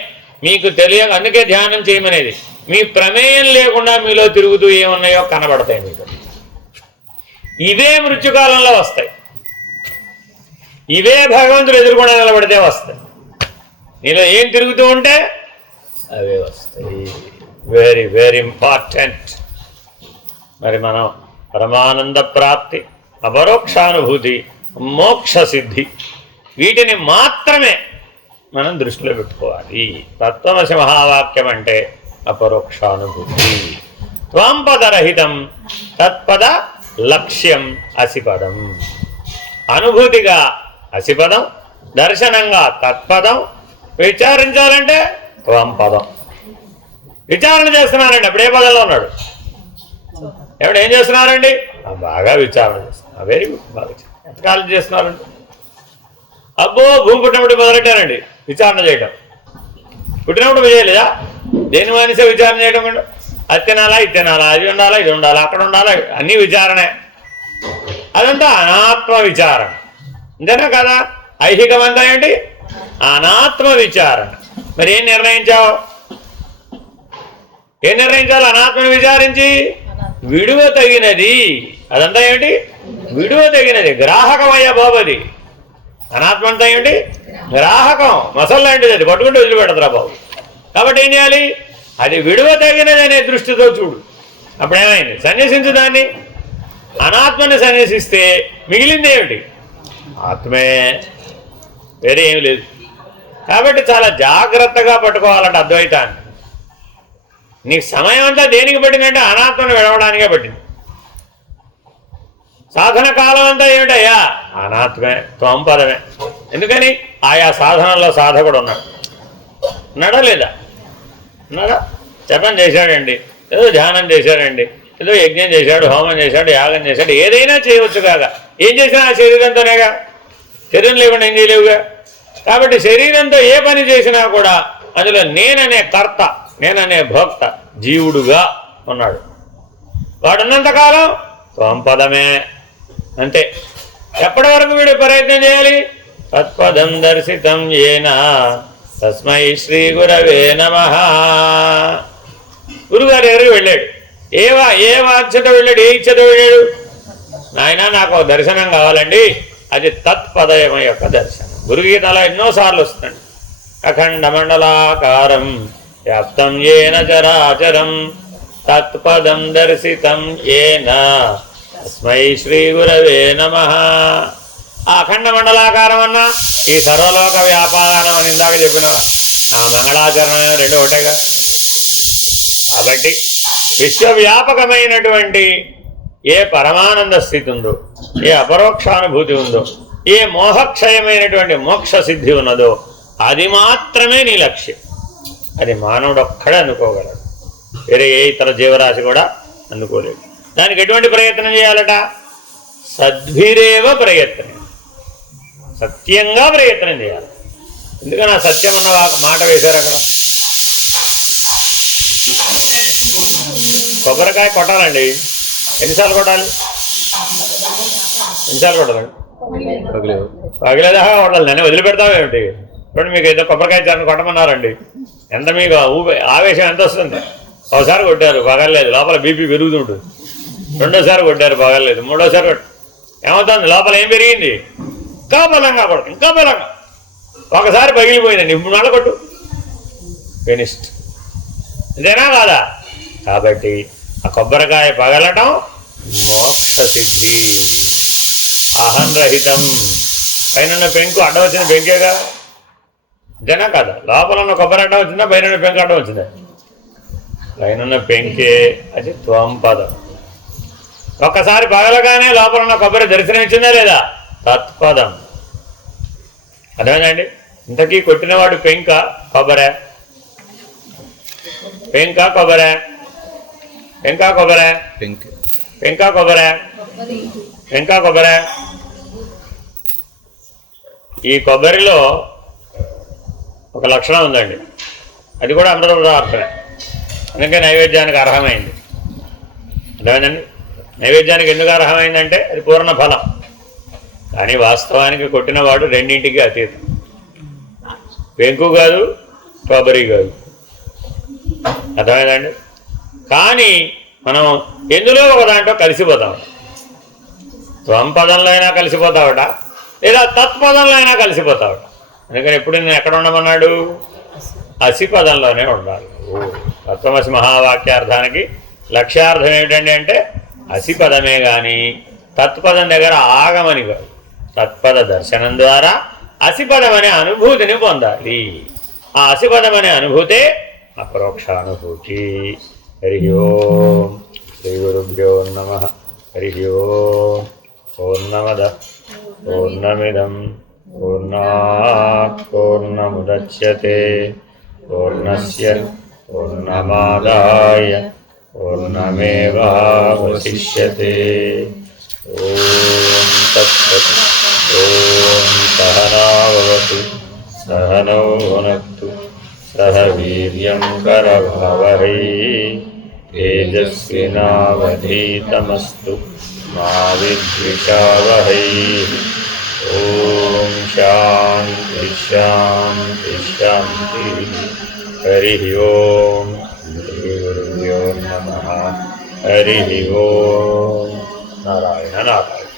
మీకు అందుకే ధ్యానం చేయమనేది. మీ ప్రమేయం లేకుండా మీలో తిరుగుతూ ఏమున్నాయో కనబడతాయి మీకు. ఇవే మృత్యుకాలంలో వస్తాయి, ఇవే భగవంతుడు ఎదురుకుండా నిలబడితే వస్తాయి. నీలో ఏం తిరుగుతూ ఉంటే అవే వస్తాయి. Very very important. మరి మనం పరమానంద ప్రాప్తి, అపరోక్షానుభూతి, మోక్ష సిద్ధి, వీటిని మాత్రమే మనం దృష్టిలో పెట్టుకోవాలి. తత్వమసి మహావాక్యం అంటే అపరోక్షానుభూతి. త్వంపదరహితం తత్పద లక్ష్యం అసిపదం. అనుభూతిగా అసిపదం, దర్శనంగా తత్పదం, విచారించాలంటే త్వంపదం. విచారణ చేస్తున్నారండి. అప్పుడు ఏ పదంలో ఉన్నాడు? ఎవడు ఏం చేస్తున్నారండి? బాగా విచారణ చేస్తున్నారు. Very good. బాగా ఎంతకాలం చేస్తున్నారండి? అబ్బో భూమి పుట్టినప్పుడు మొదలెట్టారండి విచారణ చేయటం. పుట్టినప్పుడు చేయలేదా? దేని మనిషి విచారణ చేయడం కంటే అది తినాలా, ఇది తినాలా, అది ఉండాలా, ఇది ఉండాలా, అక్కడ ఉండాలా, అన్నీ విచారణే. అదంతా అనాత్మ విచారణ. అంతేనా కదా? ఐహికమంతా ఏంటి? అనాత్మ విచారణ. మరి ఏం నిర్ణయించావు? ఏం నిర్ణయించాలి? అనాత్మను విచారించి విడువ తగినది. అదంతా ఏమిటి? విడువ తగినది. గ్రాహకమయ్యా బాబది. అనాత్మ అంతా ఏమిటి? గ్రాహకం, మసల్ లాంటిది. అది పట్టుకుంటే వదిలిపెడతారా బాబు. కాబట్టి ఏం చేయాలి? అది విడువ తగినది అనే దృష్టితో చూడు. అప్పుడేమైంది? సన్యసించు దాన్ని. అనాత్మని సన్యసిస్తే మిగిలింది ఏమిటి? ఆత్మే, వేరే ఏమి లేదు. కాబట్టి చాలా జాగ్రత్తగా పట్టుకోవాలంటే అద్వైతాన్ని. నీకు సమయం అంతా దేనికి పట్టిందంటే అనాత్మను విడవడానికే పట్టింది. సాధన కాలం అంతా ఏమిటయ్యా? అనాత్మే, త్వంపదమే. ఎందుకని? ఆయా సాధనల్లో సాధకుడు ఉన్నాడు. ఉన్నాడా లేదా? ఉన్నాడా? జపం చేశాడండి, ఏదో ధ్యానం చేశాడండి, ఏదో యజ్ఞం చేశాడు, హోమం చేశాడు, యాగం చేశాడు, ఏదైనా చేయవచ్చు కాగా. ఏం చేసినా ఆ శరీరంతోనేగా. శరీరం లేకుండా ఏం చేయలేవుగా. కాబట్టి శరీరంతో ఏ పని చేసినా కూడా అందులో నేననే కర్త నేననే భోక్త జీవుడుగా ఉన్నాడు. వాడున్నంతకాలం త్వం పదమే అంతే. ఎప్పటి వరకు వీడు ప్రయత్నం చేయాలి? తత్పదం దర్శితం ఏన తస్మై శ్రీ గురవే నమః. గురుగారు ఎవరికి వెళ్ళాడు, ఏ వాంఛతో వెళ్ళాడు, ఏ ఇచ్చతో వెళ్ళాడు? నాయన నాకు దర్శనం కావాలండి, అది తత్పదయం యొక్క దర్శనం. గురుగీతలో ఎన్నోసార్లు వస్తుంది. అఖండ మండలాకారం వ్యాప్తం ఏన చరాచరం తత్పదం దర్శితం ఏన తస్మై శ్రీ గురవే నమః. ఆ అఖండ మండలాకారం అన్నా ఈ సర్వలోక వ్యాపారం అని ఇందాక చెప్పిన ఆ మంగళాచరణం రెండు ఒకటేగా. కాబట్టి విశ్వవ్యాపకమైనటువంటి ఏ పరమానంద స్థితి ఉందో, ఏ అపరోక్షానుభూతి ఉందో, ఏ మోహక్షయమైనటువంటి మోక్ష సిద్ధి ఉన్నదో అది మాత్రమే నీ లక్ష్యం. అది మానవుడు ఒక్కడే అందుకోగలడు, వేరే ఏ ఇతర జీవరాశి కూడా అందుకోలేడు. దానికి ఎటువంటి ప్రయత్నం చేయాలట? సద్భిరేవ ప్రయత్నం, సత్యంగా ప్రయత్నం చేయాలి. ఎందుకని ఆ సత్యం అన్న మాట వేశారు అక్కడ. కొబ్బరికాయ కొట్టాలండి, ఎన్నిసార్లు కొట్టాలి? ఎన్నిసార్లు కొట్టాలండి? పగిలేదా కొట్టాలి. నన్ను వదిలిపెడతావు ఏమిటి? ఇప్పుడు మీకు ఏదో కొబ్బరికాయ చారని కొట్టమన్నారండి, ఎంత మీకు ఆవేశం ఎంత వస్తుంది? ఒకసారి కొట్టారు పగలలేదు, లోపల బీపీ పెరుగుతుంటుంది. రెండోసారి కొట్టారు పగలలేదు, మూడోసారి ఏమవుతుంది? లోపల ఏం పెరిగింది? ఇంకా బలంగా కొట్టు, ఇంకా బలంగా. ఒకసారి పగిలిపోయిందండి, ఇప్పుడు మళ్ళీ కొట్టు, ఫినిష్డ్. ఇదేనా కాదా? కాబట్టి ఆ కొబ్బరికాయ పగలటం మోక్ష సిద్ధి. అహంరహితం. పైన పెంకు అడ్డం వచ్చిన పెంకేగా, ఇదేనా కాదా? లోపల ఉన్న కొబ్బరి అడ్డం వచ్చిందా, పైన పెంకు అడ్డం వచ్చిందా? పైన పెంకే, అది త్వం పదం. ఒక్కసారి పగలగానే లోపల ఉన్న కొబ్బరి దర్శనం ఇచ్చిందా లేదా? తత్పదం. అర్థమైందండి? ఇంతకీ కొట్టినవాడు పెంక కొబ్బరే? పెంక కొబ్బరే? పెంకా కొబ్బరే? పెంకా కొబ్బరే? పెంకా కొబ్బరే? ఈ కొబ్బరిలో ఒక లక్షణం ఉందండి, అది కూడా అమృత పదార్థమే, అందుకే నైవేద్యానికి అర్హమైంది. అర్థమైందండి? నైవేద్యానికి ఎందుకు అర్హమైందంటే అది పూర్ణ ఫలం. కానీ వాస్తవానికి కొట్టినవాడు రెండింటికి అతీతం. పెంకు కాదు, కొబ్బరి కాదు. అర్థమైందండి? కానీ మనం ఎందులో ఒక దాంట్లో కలిసిపోతాం. త్వం పదంలో అయినా కలిసిపోతావట, లేదా తత్పదంలో అయినా కలిసిపోతావట. అందుకని ఎప్పుడు నేను ఎక్కడ ఉండమన్నాడు? అసి పదంలోనే ఉండాలి. తత్వమసి మహావాక్యార్థానికి లక్ష్యార్థం ఏమిటండి అంటే అసి పదమే కానీ తత్పదం దగ్గర ఆగమని కాదు. తత్పద దర్శనం ద్వారా అసిపదం అనే అనుభూతిని పొందాలి. ఆ అసిపదం అనే అనుభూతే అపరోక్షానుభూతి. హరి ఓం శ్రీ గురుభ్యో నమః. హరి ఓం. పూర్ణమదః పూర్ణమిదం పూర్ణాత్ పూర్ణముదచ్యతే పూర్ణస్య పూర్ణమాదాయ పూర్ణమేవావశిష్యతే. ఓం తత్సత్. ఓం సహనావతు సహనౌ భునక్తు సహ వీర్యం కరభావహై తేజస్వినావధీతమస్తు మా విద్విషావహై. ఓం శాంతి శాంతి శాంతి. హరి ఓం. శ్రీ గురుభ్యో నమః. హరి ఓం. నారాయణ నారాయణ.